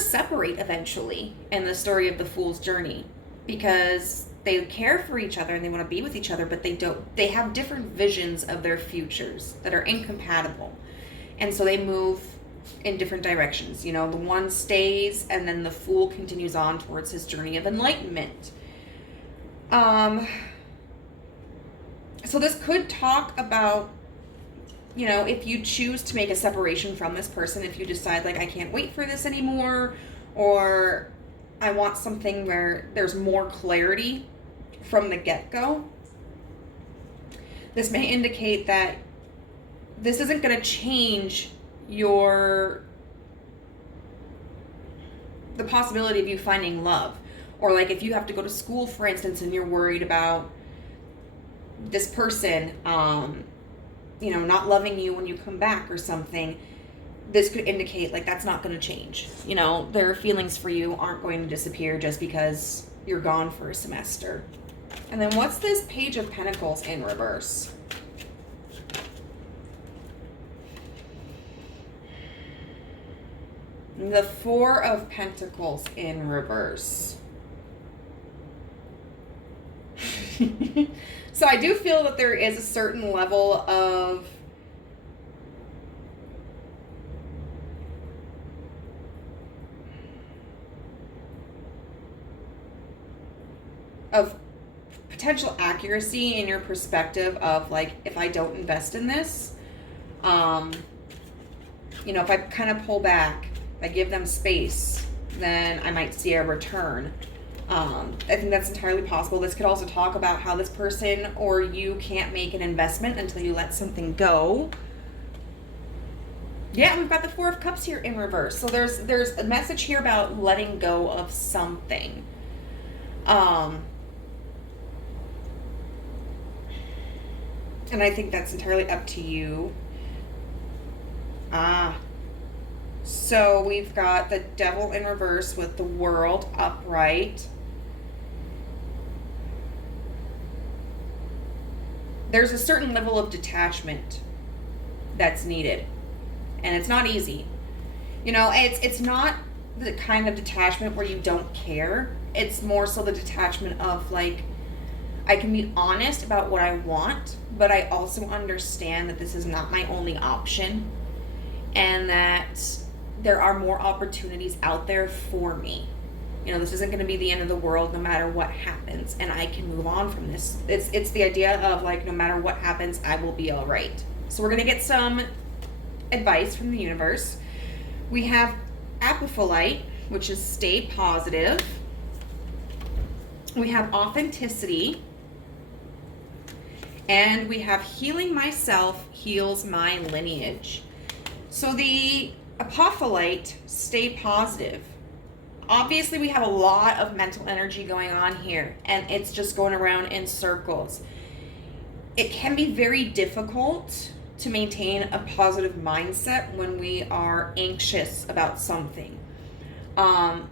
separate eventually in the story of the Fool's Journey, because they care for each other and they want to be with each other, but they have different visions of their futures that are incompatible. And so they move in different directions. The one stays, and then the Fool continues on towards his journey of enlightenment. So this could talk about, if you choose to make a separation from this person, if you decide, like, I can't wait for this anymore, or I want something where there's more clarity from the get-go, this may indicate that this isn't going to change the possibility of you finding love. Or like if you have to go to school, for instance, and you're worried about this person, not loving you when you come back or something, this could indicate like that's not going to change. Their feelings for you aren't going to disappear just because you're gone for a semester. And then what's this Page of Pentacles in reverse? The Four of Pentacles in reverse. So I do feel that there is a certain level of potential accuracy in your perspective of, like, if I don't invest in this, if I kind of pull back, if I give them space, then I might see a return. I think that's entirely possible. This could also talk about how this person or you can't make an investment until you let something go. Yeah, we've got the Four of Cups here in reverse. So there's a message here about letting go of something. And I think that's entirely up to you. So we've got the Devil in reverse with the World upright. There's a certain level of detachment that's needed. And it's not easy. You know, it's not the kind of detachment where you don't care. It's more so the detachment of like, I can be honest about what I want, but I also understand that this is not my only option and that there are more opportunities out there for me. You know, this isn't going to be the end of the world no matter what happens, and I can move on from this. It's the idea of like, no matter what happens, I will be all right. So we're going to get some advice from the universe. We have apophyllite, which is stay positive. We have authenticity. And we have healing myself heals my lineage. So the apophyllite, stay positive. Obviously, we have a lot of mental energy going on here, and it's just going around in circles. It can be very difficult to maintain a positive mindset when we are anxious about something. But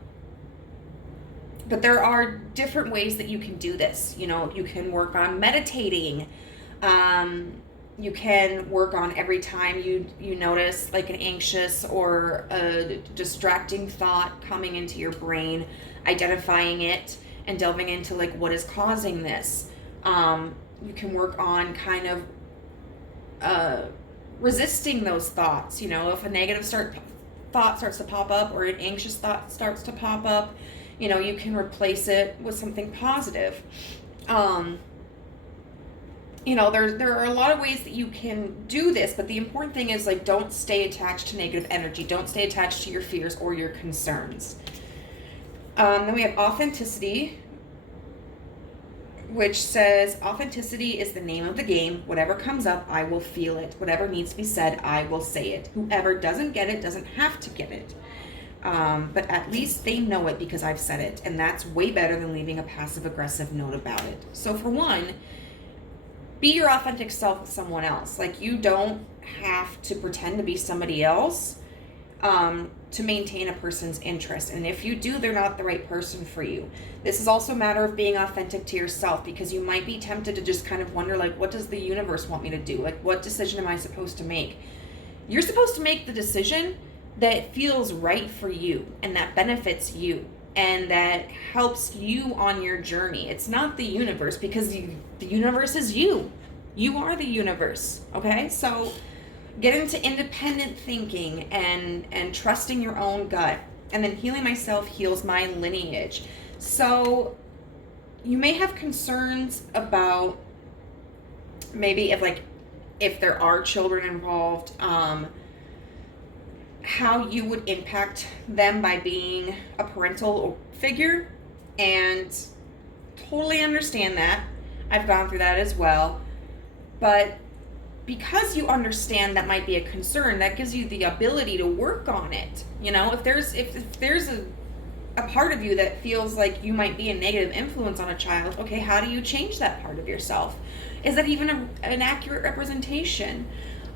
there are different ways that you can do this. You know, you can work on meditating. You can work on every time you notice like an anxious or a distracting thought coming into your brain, identifying it and delving into like what is causing this. You can work on kind of resisting those thoughts. You know, if a negative thought starts to pop up or an anxious thought starts to pop up, you know, you can replace it with something positive. You know, there are a lot of ways that you can do this, but the important thing is like, don't stay attached to negative energy. Don't stay attached to your fears or your concerns. Then we have authenticity, which says authenticity is the name of the game. Whatever comes up, I will feel it. Whatever needs to be said, I will say it. Whoever doesn't get it doesn't have to get it. But at least they know it because I've said it. And that's way better than leaving a passive-aggressive note about it. So for one, be your authentic self with someone else. Like, you don't have to pretend to be somebody else to maintain a person's interest. And if you do, they're not the right person for you. This is also a matter of being authentic to yourself, because you might be tempted to just kind of wonder, like, what does the universe want me to do? Like, what decision am I supposed to make? You're supposed to make the decision that feels right for you and that benefits you and that helps you on your journey. It's not the universe, because the universe is you. You are the universe, okay? So get into independent thinking and trusting your own gut. And then healing myself heals my lineage. So you may have concerns about maybe if there are children involved, how you would impact them by being a parental figure, and totally understand that. I've gone through that as well. But because you understand that might be a concern, that gives you the ability to work on it. You know, if there's a part of you that feels like you might be a negative influence on a child, okay, how do you change that part of yourself? Is that even an accurate representation?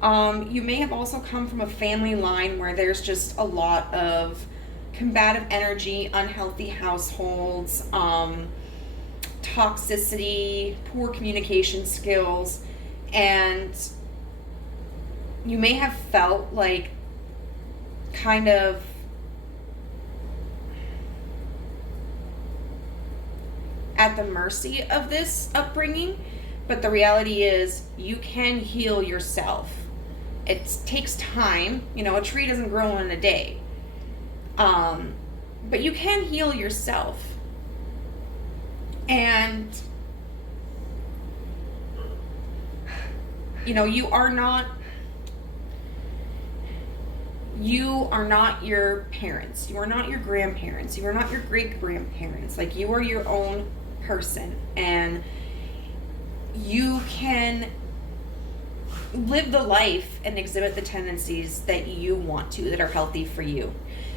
You may have also come from a family line where there's just a lot of combative energy, unhealthy households, toxicity, poor communication skills, and you may have felt like kind of at the mercy of this upbringing, but the reality is you can heal yourself. It takes time. You know, a tree doesn't grow in a day. But you can heal yourself. And, you know, you are not your parents. You are not your grandparents. You are not your great-grandparents. Like, you are your own person. And you can live the life and exhibit the tendencies that you want to, that are healthy for you.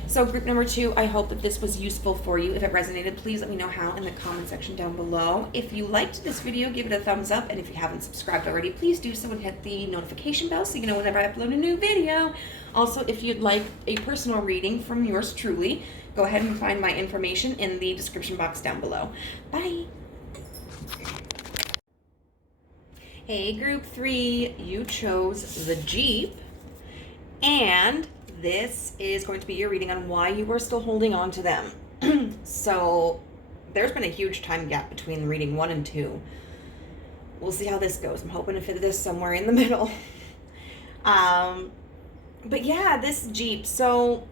So group number 2, I hope that this was useful for you. If it resonated, please let me know how in the comment section down below. If you liked this video, give it a thumbs up. And if you haven't subscribed already, please do so and hit the notification bell so you know whenever I upload a new video. Also, if you'd like a personal reading from yours truly, go ahead and find my information in the description box down below. Bye. Hey, group 3, you chose the Jeep and this is going to be your reading on why you are still holding on to them. So there's been a huge time gap between reading 1 and 2. We'll see how this goes. I'm hoping to fit this somewhere in the middle. But yeah, this Jeep. So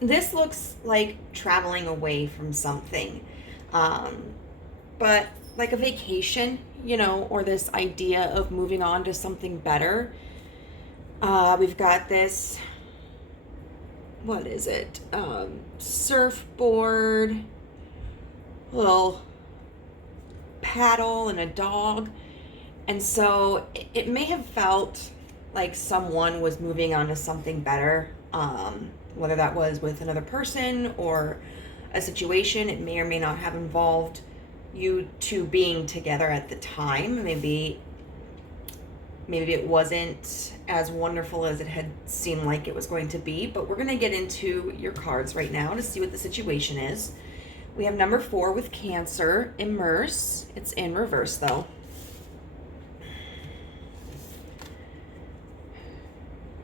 this looks like traveling away from something. But like a vacation, you know, or this idea of moving on to something better. We've got this, what is it? Surfboard, little paddle, and a dog. And so it may have felt like someone was moving on to something better, whether that was with another person or a situation. It may or may not have involved you two being together at the time. Maybe it wasn't as wonderful as it had seemed like it was going to be, but we're going to get into your cards right now to see what the situation is. We have number 4 with Cancer, immerse. It's in reverse though.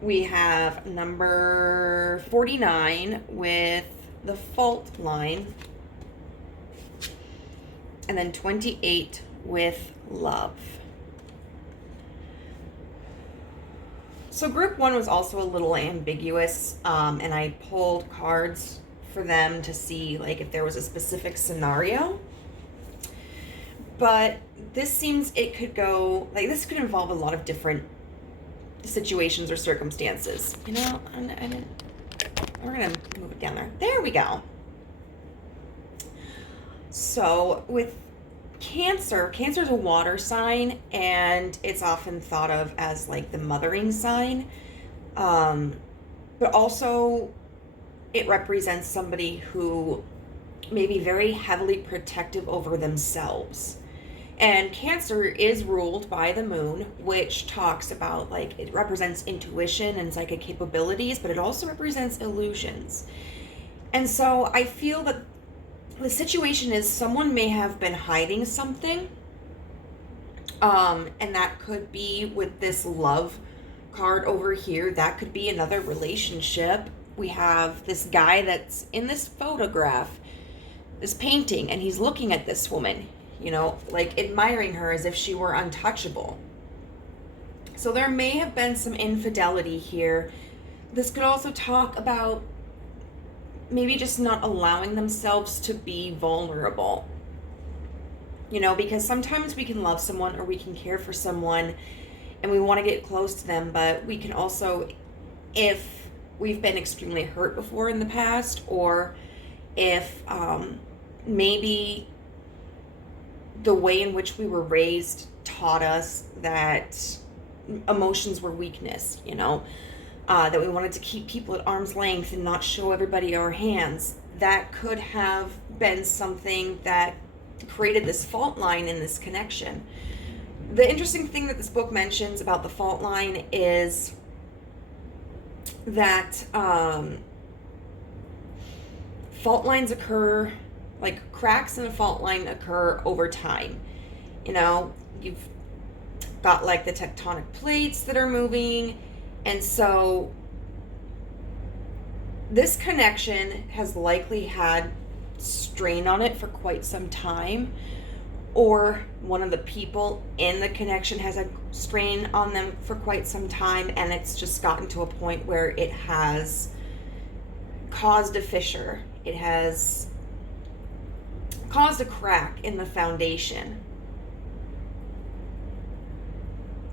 We have number 49 with the fault line. And then 28 with love. So group 1 was also a little ambiguous, and I pulled cards for them to see like if there was a specific scenario. But this seems it could go, like this could involve a lot of different situations or circumstances. You know, we're going to move it down there. There we go. So with Cancer is a water sign, and it's often thought of as like the mothering sign. But also it represents somebody who may be very heavily protective over themselves. And Cancer is ruled by the moon, which talks about like it represents intuition and psychic capabilities, but it also represents illusions. And so I feel that the situation is someone may have been hiding something, and that could be with this love card over here. That could be another relationship. We have this guy that's in this photograph, this painting, and he's looking at this woman, you know, like admiring her as if she were untouchable. So there may have been some infidelity here. This could also talk about maybe just not allowing themselves to be vulnerable. You know, because sometimes we can love someone or we can care for someone and we want to get close to them, but we can also, if we've been extremely hurt before in the past, or if maybe the way in which we were raised taught us that emotions were weakness, you know, that we wanted to keep people at arm's length and not show everybody our hands. That could have been something that created this fault line in this connection. The interesting thing that this book mentions about the fault line is that fault lines occur, like cracks in a fault line occur over time. You know, you've got like the tectonic plates that are moving. And so this connection has likely had strain on it for quite some time, or one of the people in the connection has a strain on them for quite some time, and it's just gotten to a point where it has caused a fissure. It has caused a crack in the foundation.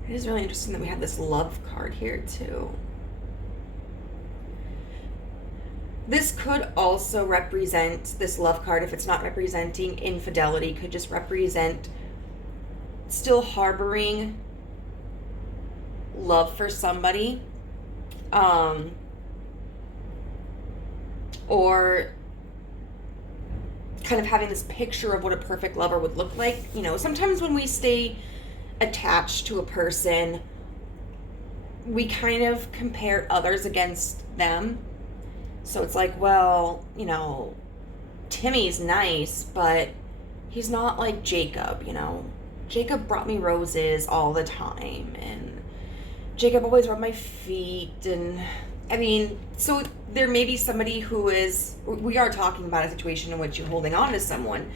It is really interesting that we have this love card here too. This could also represent, this love card, if it's not representing infidelity, could just represent still harboring love for somebody, or kind of having this picture of what a perfect lover would look like. You know, sometimes when we stay attached to a person, we kind of compare others against them. So it's like, well, you know, Timmy's nice, but he's not like Jacob, you know. Jacob brought me roses all the time, and, Jacob always rubbed my feet, and I mean, so there may be somebody who is, we are talking about a situation in which you're holding on to someone,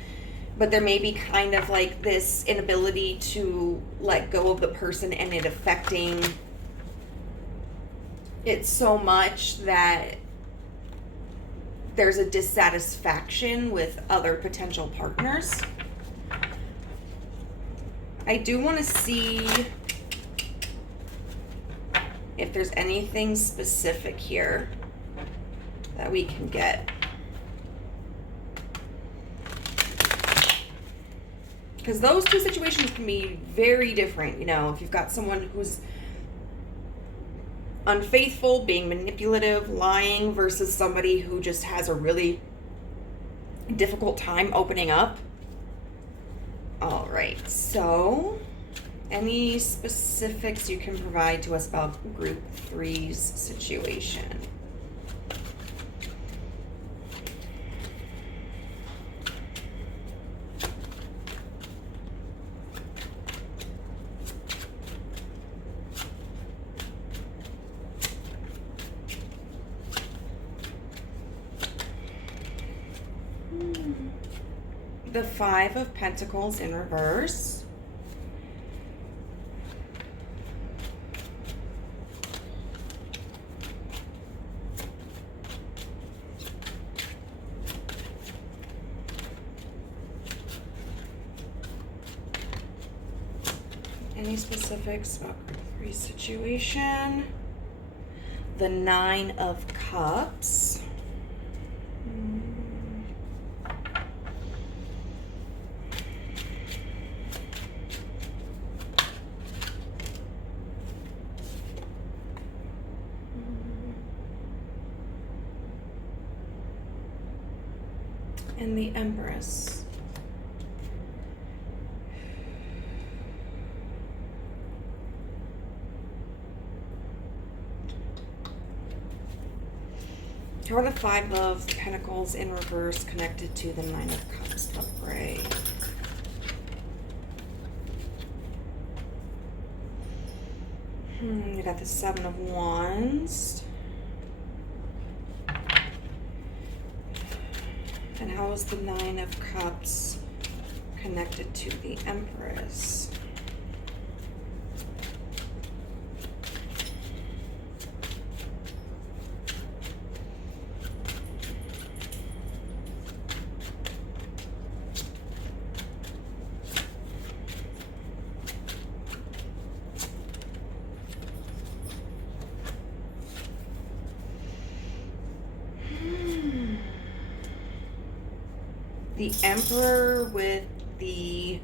but there may be kind of like this inability to let go of the person and it affecting it so much that there's a dissatisfaction with other potential partners. I do want to see if there's anything specific here that we can get. Because those two situations can be very different. You know, if you've got someone who's unfaithful, being manipulative, lying, versus somebody who just has a really difficult time opening up. All right, so any specifics you can provide to us about Group 3's situation? The Five of Pentacles in reverse. Any specifics about Group 3 situation? The Nine of Cups. And the Empress. How are the Five of Pentacles in reverse connected to the Nine of Cups upright? We got the Seven of Wands. And how is the Nine of Cups connected to the Empress? The Emperor with the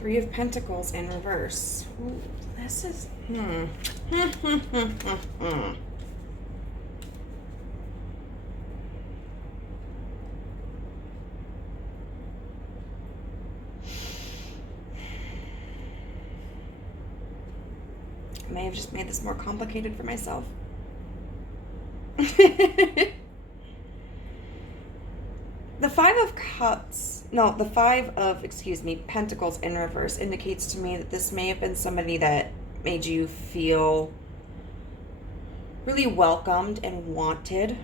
Three of Pentacles in reverse. Ooh, this is, I may have just made this more complicated for myself. The Five of Cups, no, the Five of, Pentacles in reverse indicates to me that this may have been somebody that made you feel really welcomed and wanted.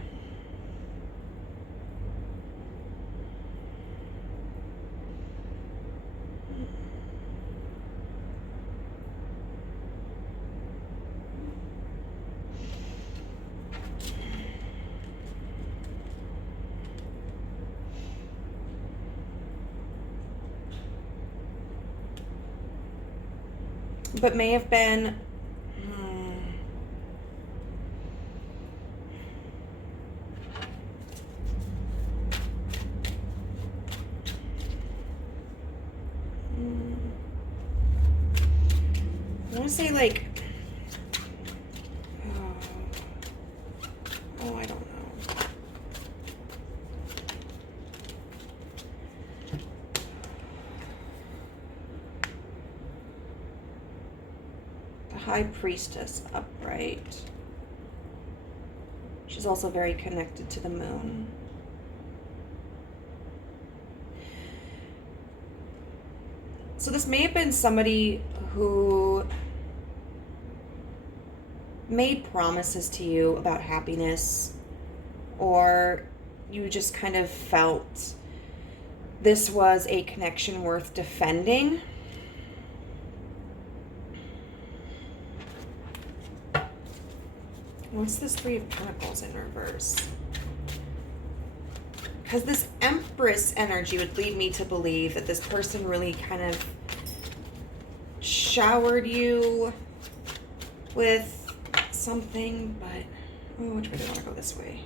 But may have been I want to say like I don't know. High Priestess upright. She's also very connected to the moon. So this may have been somebody who made promises to you about happiness, or you just kind of felt this was a connection worth defending. What's this Three of Pentacles in reverse? Because this Empress energy would lead me to believe that this person really kind of showered you with something, but oh, which way do I want to go? This way.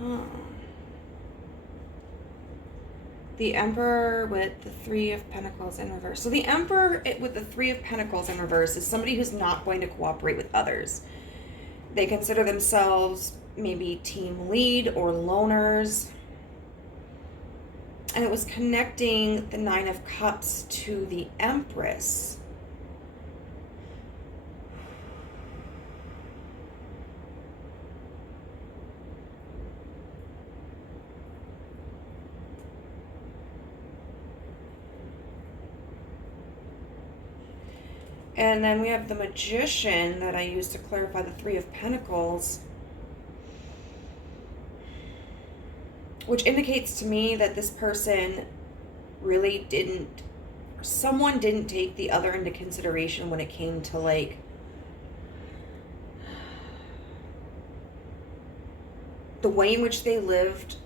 Oh. The Emperor with the Three of Pentacles in reverse. So the Emperor with the Three of Pentacles in reverse is somebody who's not going to cooperate with others. They consider themselves maybe team lead or loners. And it was connecting the Nine of Cups to the Empress. And then we have the Magician that I used to clarify the Three of Pentacles, which indicates to me that this person really didn't, someone didn't take the other into consideration when it came to like the way in which they lived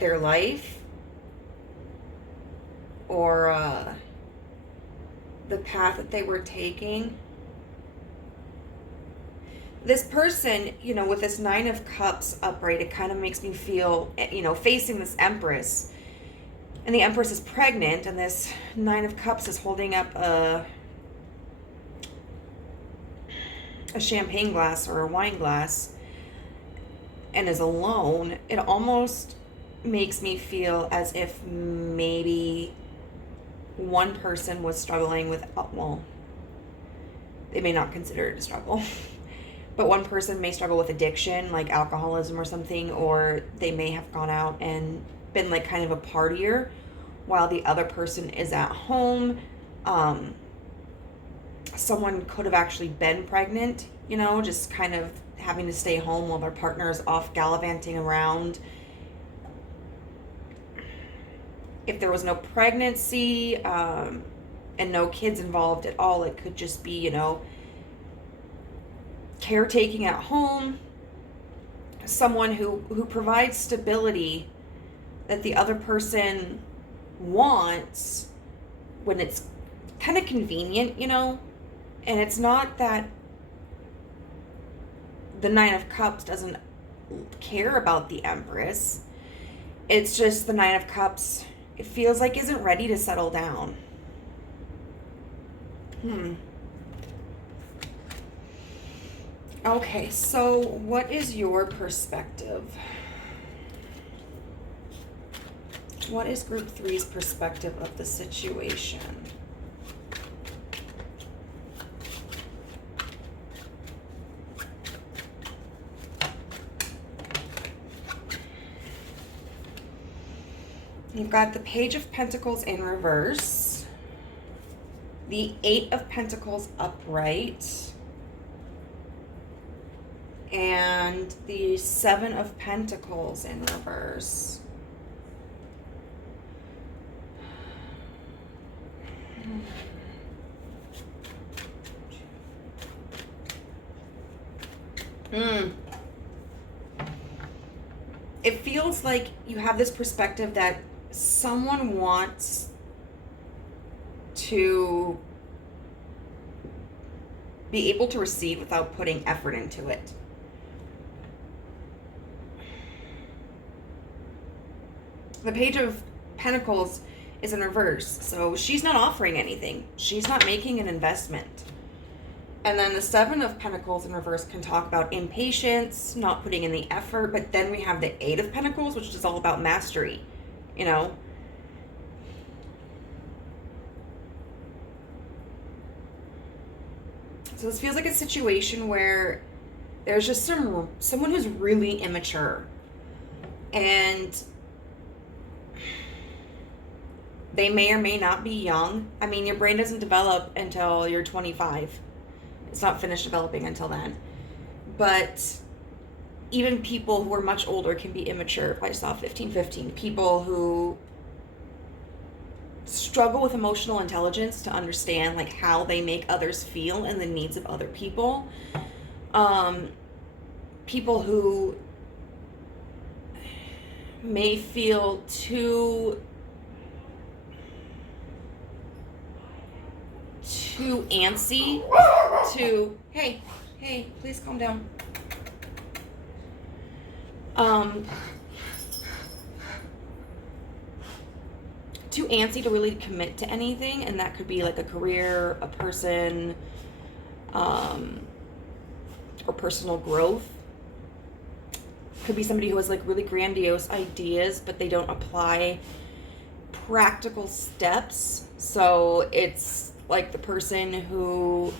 their life, or the path that they were taking. This person, you know, with this Nine of Cups upright, it kind of makes me feel, you know, facing this Empress. And the Empress is pregnant, and this Nine of Cups is holding up a champagne glass or a wine glass and is alone. It almost makes me feel as if maybe one person was struggling with, well, they may not consider it a struggle, but one person may struggle with addiction, like alcoholism or something, or they may have gone out and been like kind of a partier while the other person is at home. Someone could have actually been pregnant, you know, just kind of having to stay home while their partner is off gallivanting around. If there was no pregnancy and no kids involved at all, it could just be, you know, caretaking at home. Someone who provides stability that the other person wants when it's kind of convenient, you know. And it's not that the Nine of Cups doesn't care about the Empress. It's just the Nine of Cups, it feels like isn't ready to settle down. Okay, so what is your perspective? What is Group 3's perspective of the situation? You've got the Page of Pentacles in reverse, the Eight of Pentacles upright, and the Seven of Pentacles in reverse. It feels like you have this perspective that someone wants to be able to receive without putting effort into it. The Page of Pentacles is in reverse, so she's not offering anything. She's not making an investment. And then the Seven of Pentacles in reverse can talk about impatience, not putting in the effort, but then we have the Eight of Pentacles, which is all about mastery, you know. So this feels like a situation where there's just someone who's really immature, and They may or may not be young. I mean, your brain doesn't develop until you're 25. It's not finished developing until then. But even people who are much older can be immature. I saw 15. People who struggle with emotional intelligence to understand like how they make others feel and the needs of other people. People who may feel too antsy to, hey, please calm down. Too antsy to really commit to anything, and that could be like a career, a person, or personal growth. Could be somebody who has like really grandiose ideas, but they don't apply practical steps. So it's like the person who,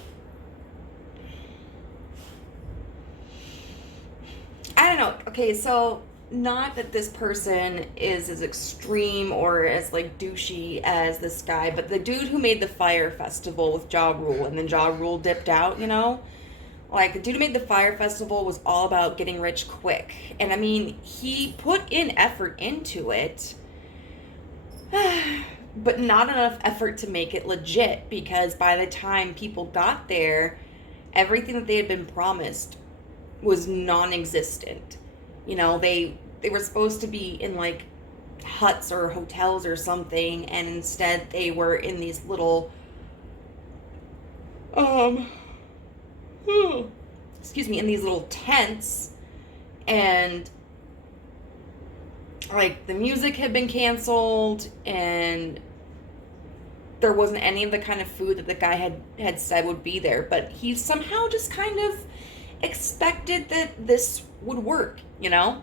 I don't know. Okay, so not that this person is as extreme or as like douchey as this guy, but the dude who made the fire festival with Ja Rule, and then Ja Rule dipped out, you know? Like, the dude who made the fire festival was all about getting rich quick. And I mean, he put in effort into it, but not enough effort to make it legit, because by the time people got there, everything that they had been promised was non-existent. You know, they were supposed to be in like huts or hotels or something, and instead they were in these little in these little tents, and like the music had been canceled, and there wasn't any of the kind of food that the guy had said would be there, but he somehow just kind of expected that this would work, you know?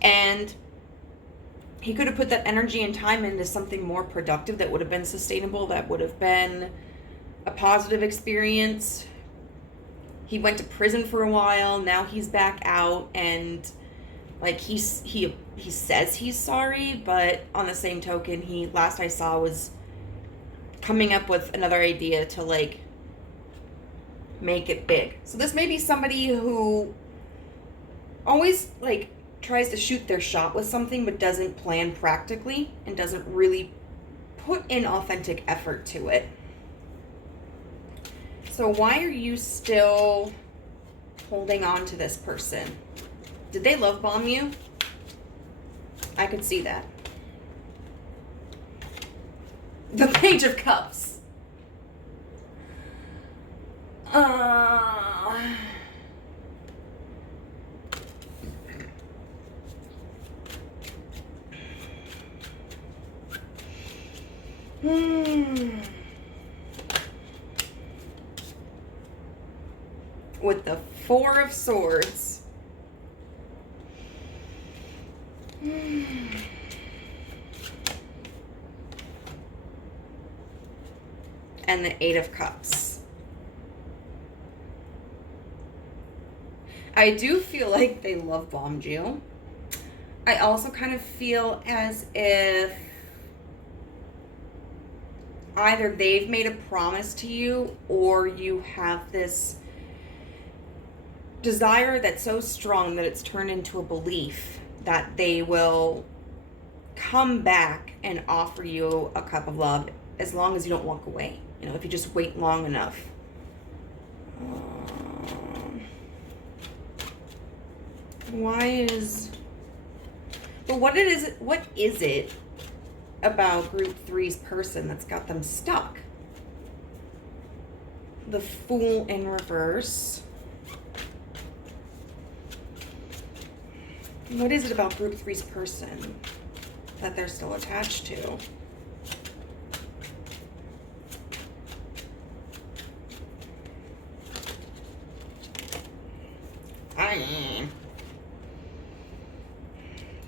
And he could have put that energy and time into something more productive that would have been sustainable, that would have been a positive experience. He went to prison for a while, now he's back out, and like he says he's sorry, but on the same token, he, last I saw, was coming up with another idea to like make it big. So this may be somebody who always like tries to shoot their shot with something but doesn't plan practically and doesn't really put in authentic effort to it. So why are you still holding on to this person? Did they love bomb you? I could see that. The Page of Cups. With the Four of Swords. And the Eight of Cups. I do feel like they love bombed you. I also kind of feel as if either they've made a promise to you, or you have this desire that's so strong that it's turned into a belief that they will come back and offer you a cup of love as long as you don't walk away. You know, if you just wait long enough. What is it about group 3's person that's got them stuck? The Fool in reverse. What is it about group 3's person that they're still attached to?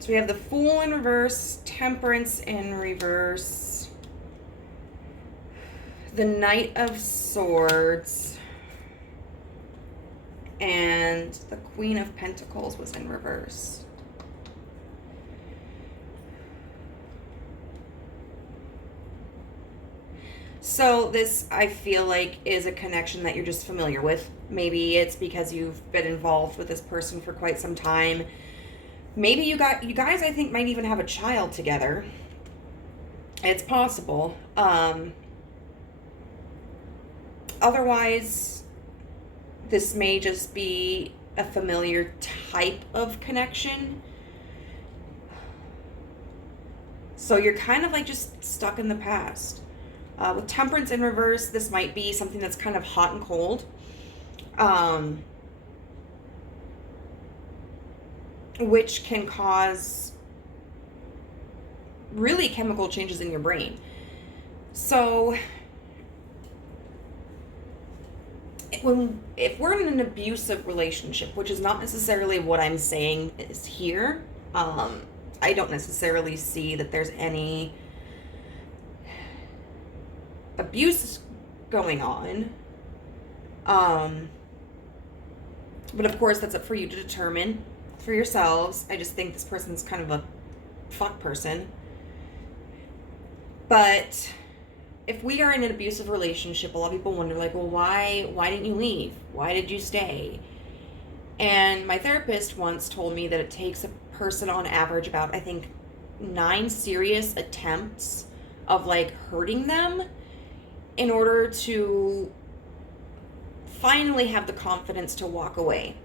So we have the Fool in reverse, Temperance in reverse, the Knight of Swords, and the Queen of Pentacles was in reverse. So this, I feel like, is a connection that you're just familiar with. Maybe it's because you've been involved with this person for quite some time. Maybe you guys, I think, might even have a child together. It's possible. Otherwise, this may just be a familiar type of connection. So you're kind of like just stuck in the past. With Temperance in reverse, this might be something that's kind of hot and cold. Which can cause really chemical changes in your brain. So if we're in an abusive relationship, which is not necessarily what I'm saying is here, I don't necessarily see that there's any abuse going on. But of course, that's up for you to determine for yourselves. I just think this person's kind of a fuck person. But if we are in an abusive relationship, a lot of people wonder, like, well, why didn't you leave? Why did you stay? And my therapist once told me that it takes a person on average about, I think, 9 serious attempts of like hurting them in order to finally have the confidence to walk away.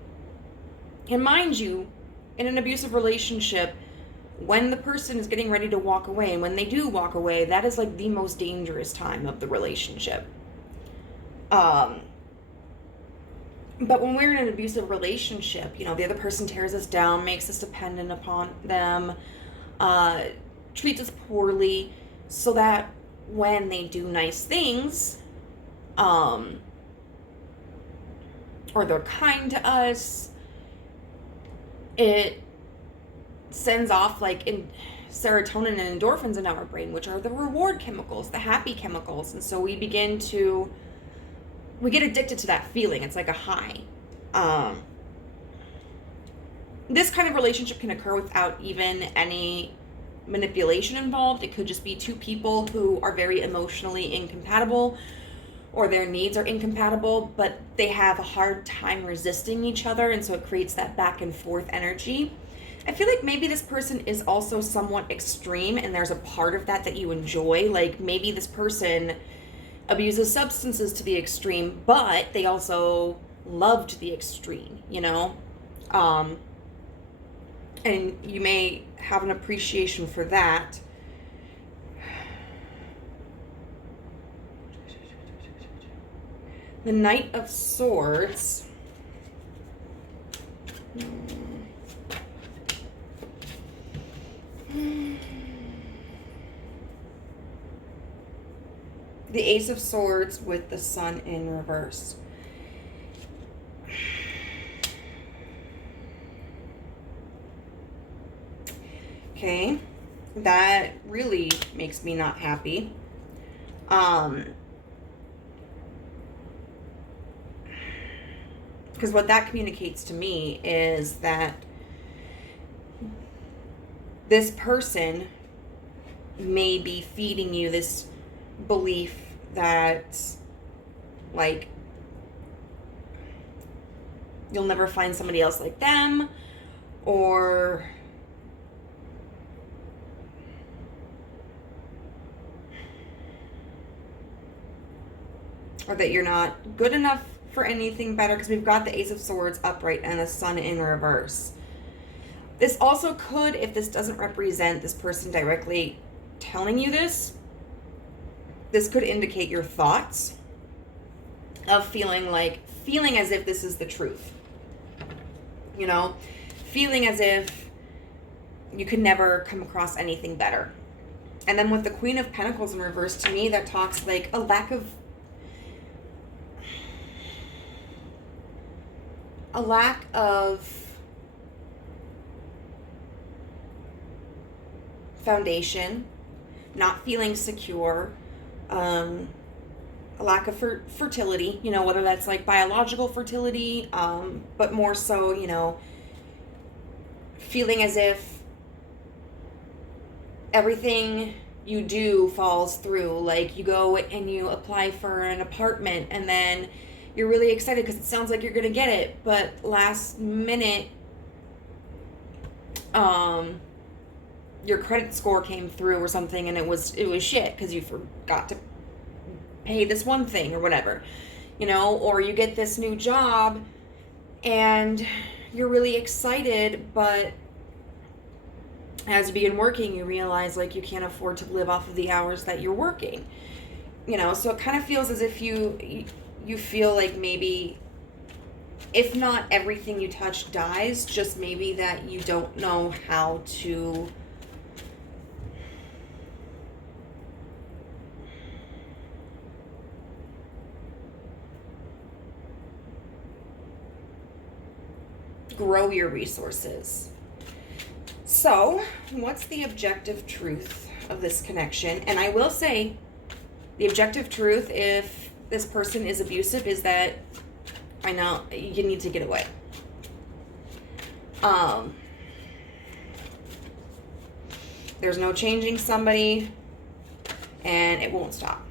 And mind you, in an abusive relationship, when the person is getting ready to walk away, and when they do walk away, that is like the most dangerous time of the relationship. But when we're in an abusive relationship, the other person tears us down, makes us dependent upon them, treats us poorly, so that when they do nice things, or they're kind to us, it sends off like serotonin and endorphins in our brain, which are the reward chemicals, the happy chemicals. And so we get addicted to that feeling. It's like a high. This kind of relationship can occur without even any manipulation involved. It could just be two people who are very emotionally incompatible, or their needs are incompatible, but they have a hard time resisting each other, and so it creates that back and forth energy. I feel like maybe this person is also somewhat extreme, and there's a part of that you enjoy. Like maybe this person abuses substances to the extreme, but they also love to the extreme, and you may have an appreciation for that. The Knight of Swords. The Ace of Swords with the Sun in reverse. Okay, that really makes me not happy. Because what that communicates to me is that this person may be feeding you this belief that, like, you'll never find somebody else like them, or that you're not good enough for anything better, because we've got the Ace of Swords upright and the Sun in reverse. This also could, if this doesn't represent this person directly telling you this could indicate your thoughts of feeling as if this is the truth. Feeling as if you could never come across anything better. And then with the Queen of Pentacles in reverse, to me, that talks like a lack of foundation, not feeling secure, a lack of fertility, whether that's like biological fertility, but more so, feeling as if everything you do falls through. Like, you go and you apply for an apartment, and then you're really excited because it sounds like you're going to get it, but last minute, your credit score came through or something, and it was shit because you forgot to pay this one thing or whatever, or you get this new job and you're really excited, but as you begin working, you realize, like, you can't afford to live off of the hours that you're working, so it kind of feels as if you feel like maybe, if not everything you touch dies, just maybe that you don't know how to grow your resources. So, what's the objective truth of this connection? And I will say, the objective truth, if this person is abusive, is that I know you need to get away. There's no changing somebody, and it won't stop.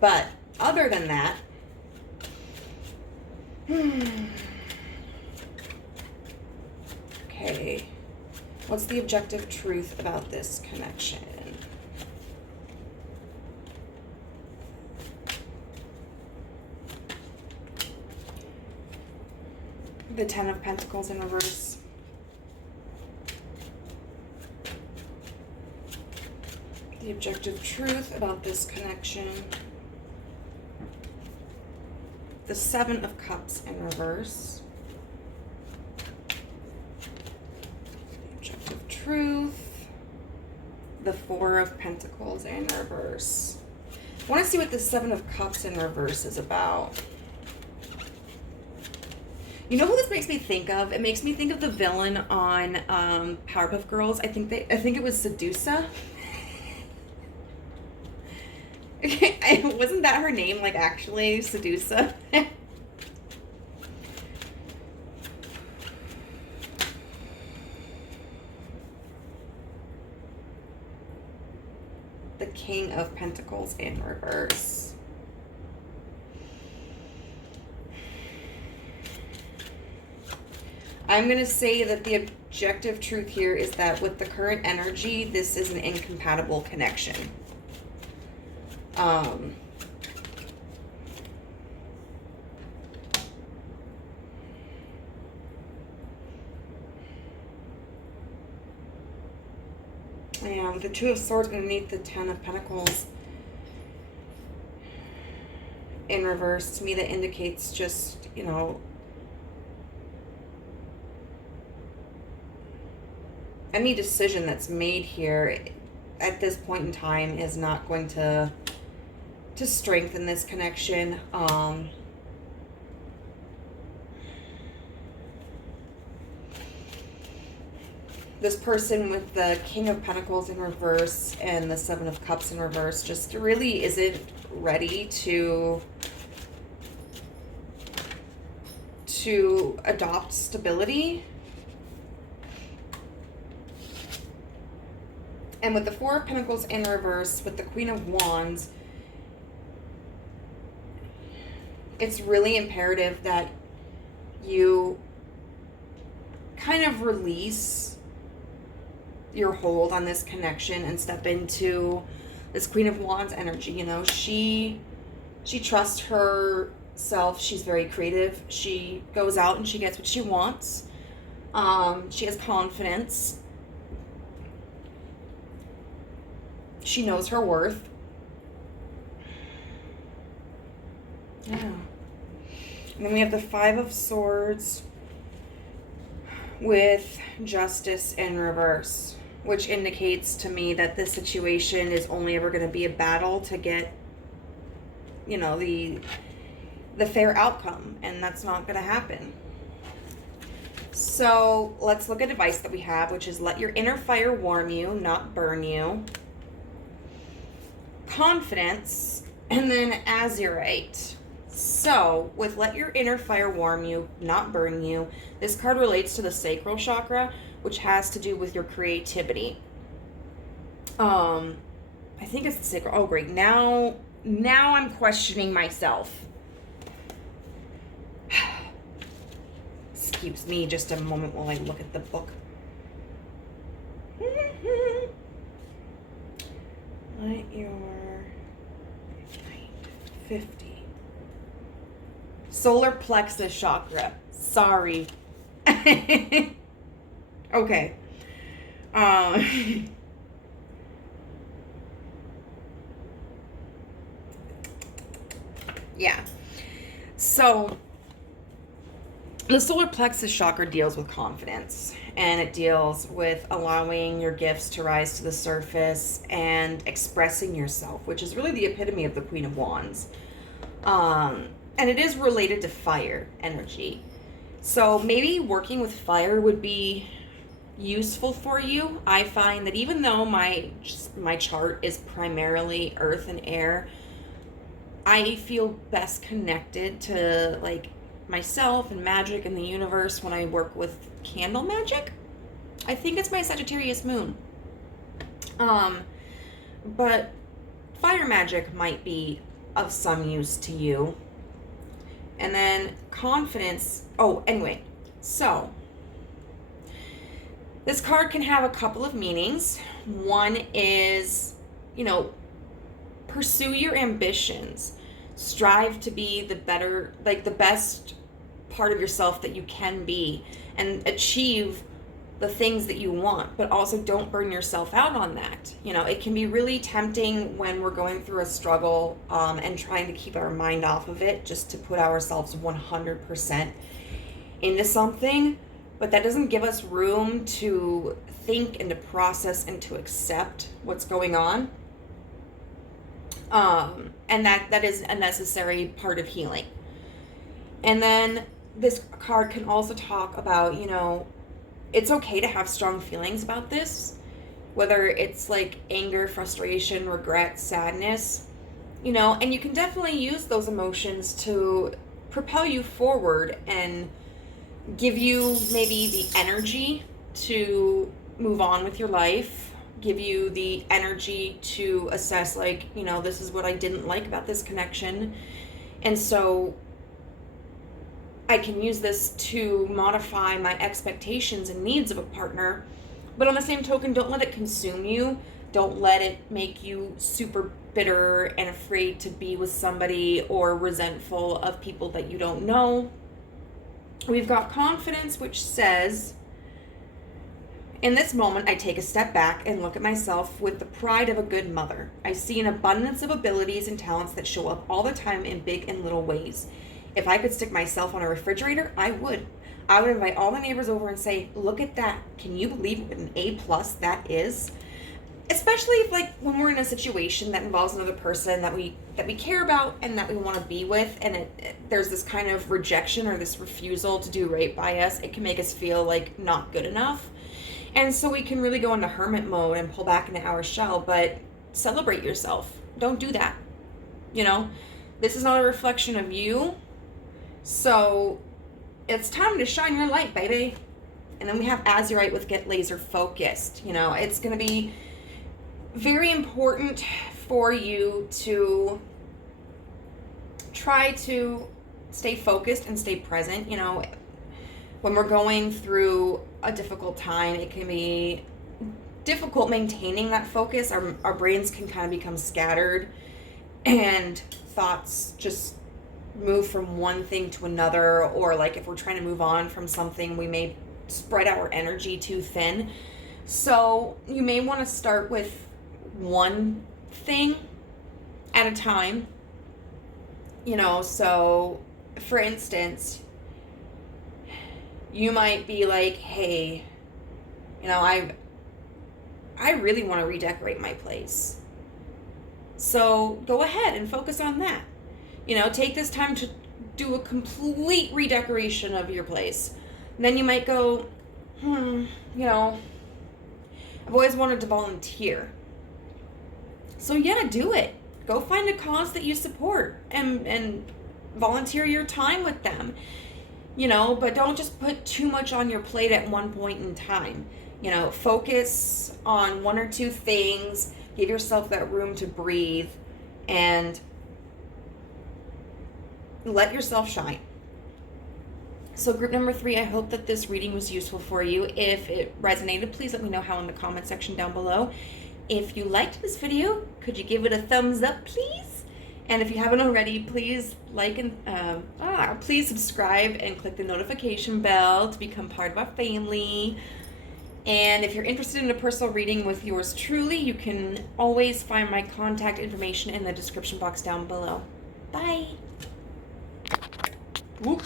But other than that, okay, what's the objective truth about this connection? The Ten of Pentacles in reverse. The objective truth about this connection. The Seven of Cups in reverse. The objective truth. The Four of Pentacles in reverse. I want to see what the Seven of Cups in reverse is about. You know who this makes me think of? It makes me think of the villain on Powerpuff Girls. I think it was Sedusa. Wasn't that her name? Like, actually, Sedusa. The King of Pentacles in reverse. I'm going to say that the objective truth here is that with the current energy, this is an incompatible connection. Yeah, with the Two of Swords underneath the Ten of Pentacles in reverse, to me that indicates just, any decision that's made here at this point in time is not going to strengthen this connection. This person with the King of Pentacles in reverse and the Seven of Cups in reverse just really isn't ready to adopt stability. And with the Four of Pentacles in reverse, with the Queen of Wands, it's really imperative that you kind of release your hold on this connection and step into this Queen of Wands energy. She trusts herself. She's very creative. She goes out and she gets what she wants. She has confidence. She knows her worth. Yeah. And then we have the Five of Swords with Justice in reverse, which indicates to me that this situation is only ever going to be a battle to get, the fair outcome, and that's not going to happen. So let's look at advice that we have, which is let your inner fire warm you, not burn you. Confidence, and then azurite. So with let your inner fire warm you, not burn you, this card relates to the sacral chakra, which has to do with your creativity. I think it's the sacral. Oh, great. Now I'm questioning myself. Excuse me just a moment while I look at the book. Let your 50. Solar plexus chakra. Sorry. Okay. Yeah. So the solar plexus chakra deals with confidence, and it deals with allowing your gifts to rise to the surface and expressing yourself, which is really the epitome of the Queen of Wands. And it is related to fire energy. So maybe working with fire would be useful for you. I find that even though my chart is primarily earth and air, I feel best connected to like myself and magic and the universe when I work with candle magic. I think it's my Sagittarius moon. But fire magic might be of some use to you. And then confidence. Oh, anyway. So this card can have a couple of meanings. One is, pursue your ambitions. Strive to be the best part of yourself that you can be and achieve the things that you want, but also don't burn yourself out on that. It can be really tempting when we're going through a struggle and trying to keep our mind off of it just to put ourselves 100% into something, but that doesn't give us room to think and to process and to accept what's going on. And that is a necessary part of healing. And then this card can also talk about, it's okay to have strong feelings about this, whether it's like anger, frustration, regret, sadness, and you can definitely use those emotions to propel you forward and give you maybe the energy to move on with your life, give you the energy to assess this is what I didn't like about this connection. And so I can use this to modify my expectations and needs of a partner. But on the same token, don't let it consume you. Don't let it make you super bitter and afraid to be with somebody or resentful of people that you don't know. We've got confidence, which says, in this moment, I take a step back and look at myself with the pride of a good mother. I see an abundance of abilities and talents that show up all the time in big and little ways. If I could stick myself on a refrigerator, I would. I would invite all the neighbors over and say, look at that. Can you believe what an A+ that is? Especially if when we're in a situation that involves another person that we care about and that we want to be with, and there's this kind of rejection or this refusal to do right by us, it can make us feel like not good enough. And so we can really go into hermit mode and pull back into our shell, but celebrate yourself. Don't do that. This is not a reflection of you. So it's time to shine your light, baby. And then we have Azurite with get laser focused. It's going to be very important for you to try to stay focused and stay present. When we're going through a difficult time, it can be difficult maintaining that focus. Our brains can kind of become scattered and thoughts just move from one thing to another, or if we're trying to move on from something, we may spread our energy too thin. So you may want to start with one thing at a time. So for instance, you might be like, hey, I really want to redecorate my place. So go ahead and focus on that. Take this time to do a complete redecoration of your place. And then you might go, I've always wanted to volunteer. So yeah, do it. Go find a cause that you support and volunteer your time with them. But don't just put too much on your plate at one point in time. Focus on one or two things. Give yourself that room to breathe and let yourself shine. So group number 3, I hope that this reading was useful for you. If it resonated, please let me know how in the comment section down below. If you liked this video, could you give it a thumbs up, please? And if you haven't already, please like and please subscribe and click the notification bell to become part of our family. And if you're interested in a personal reading with yours truly, you can always find my contact information in the description box down below. Bye. Whoop.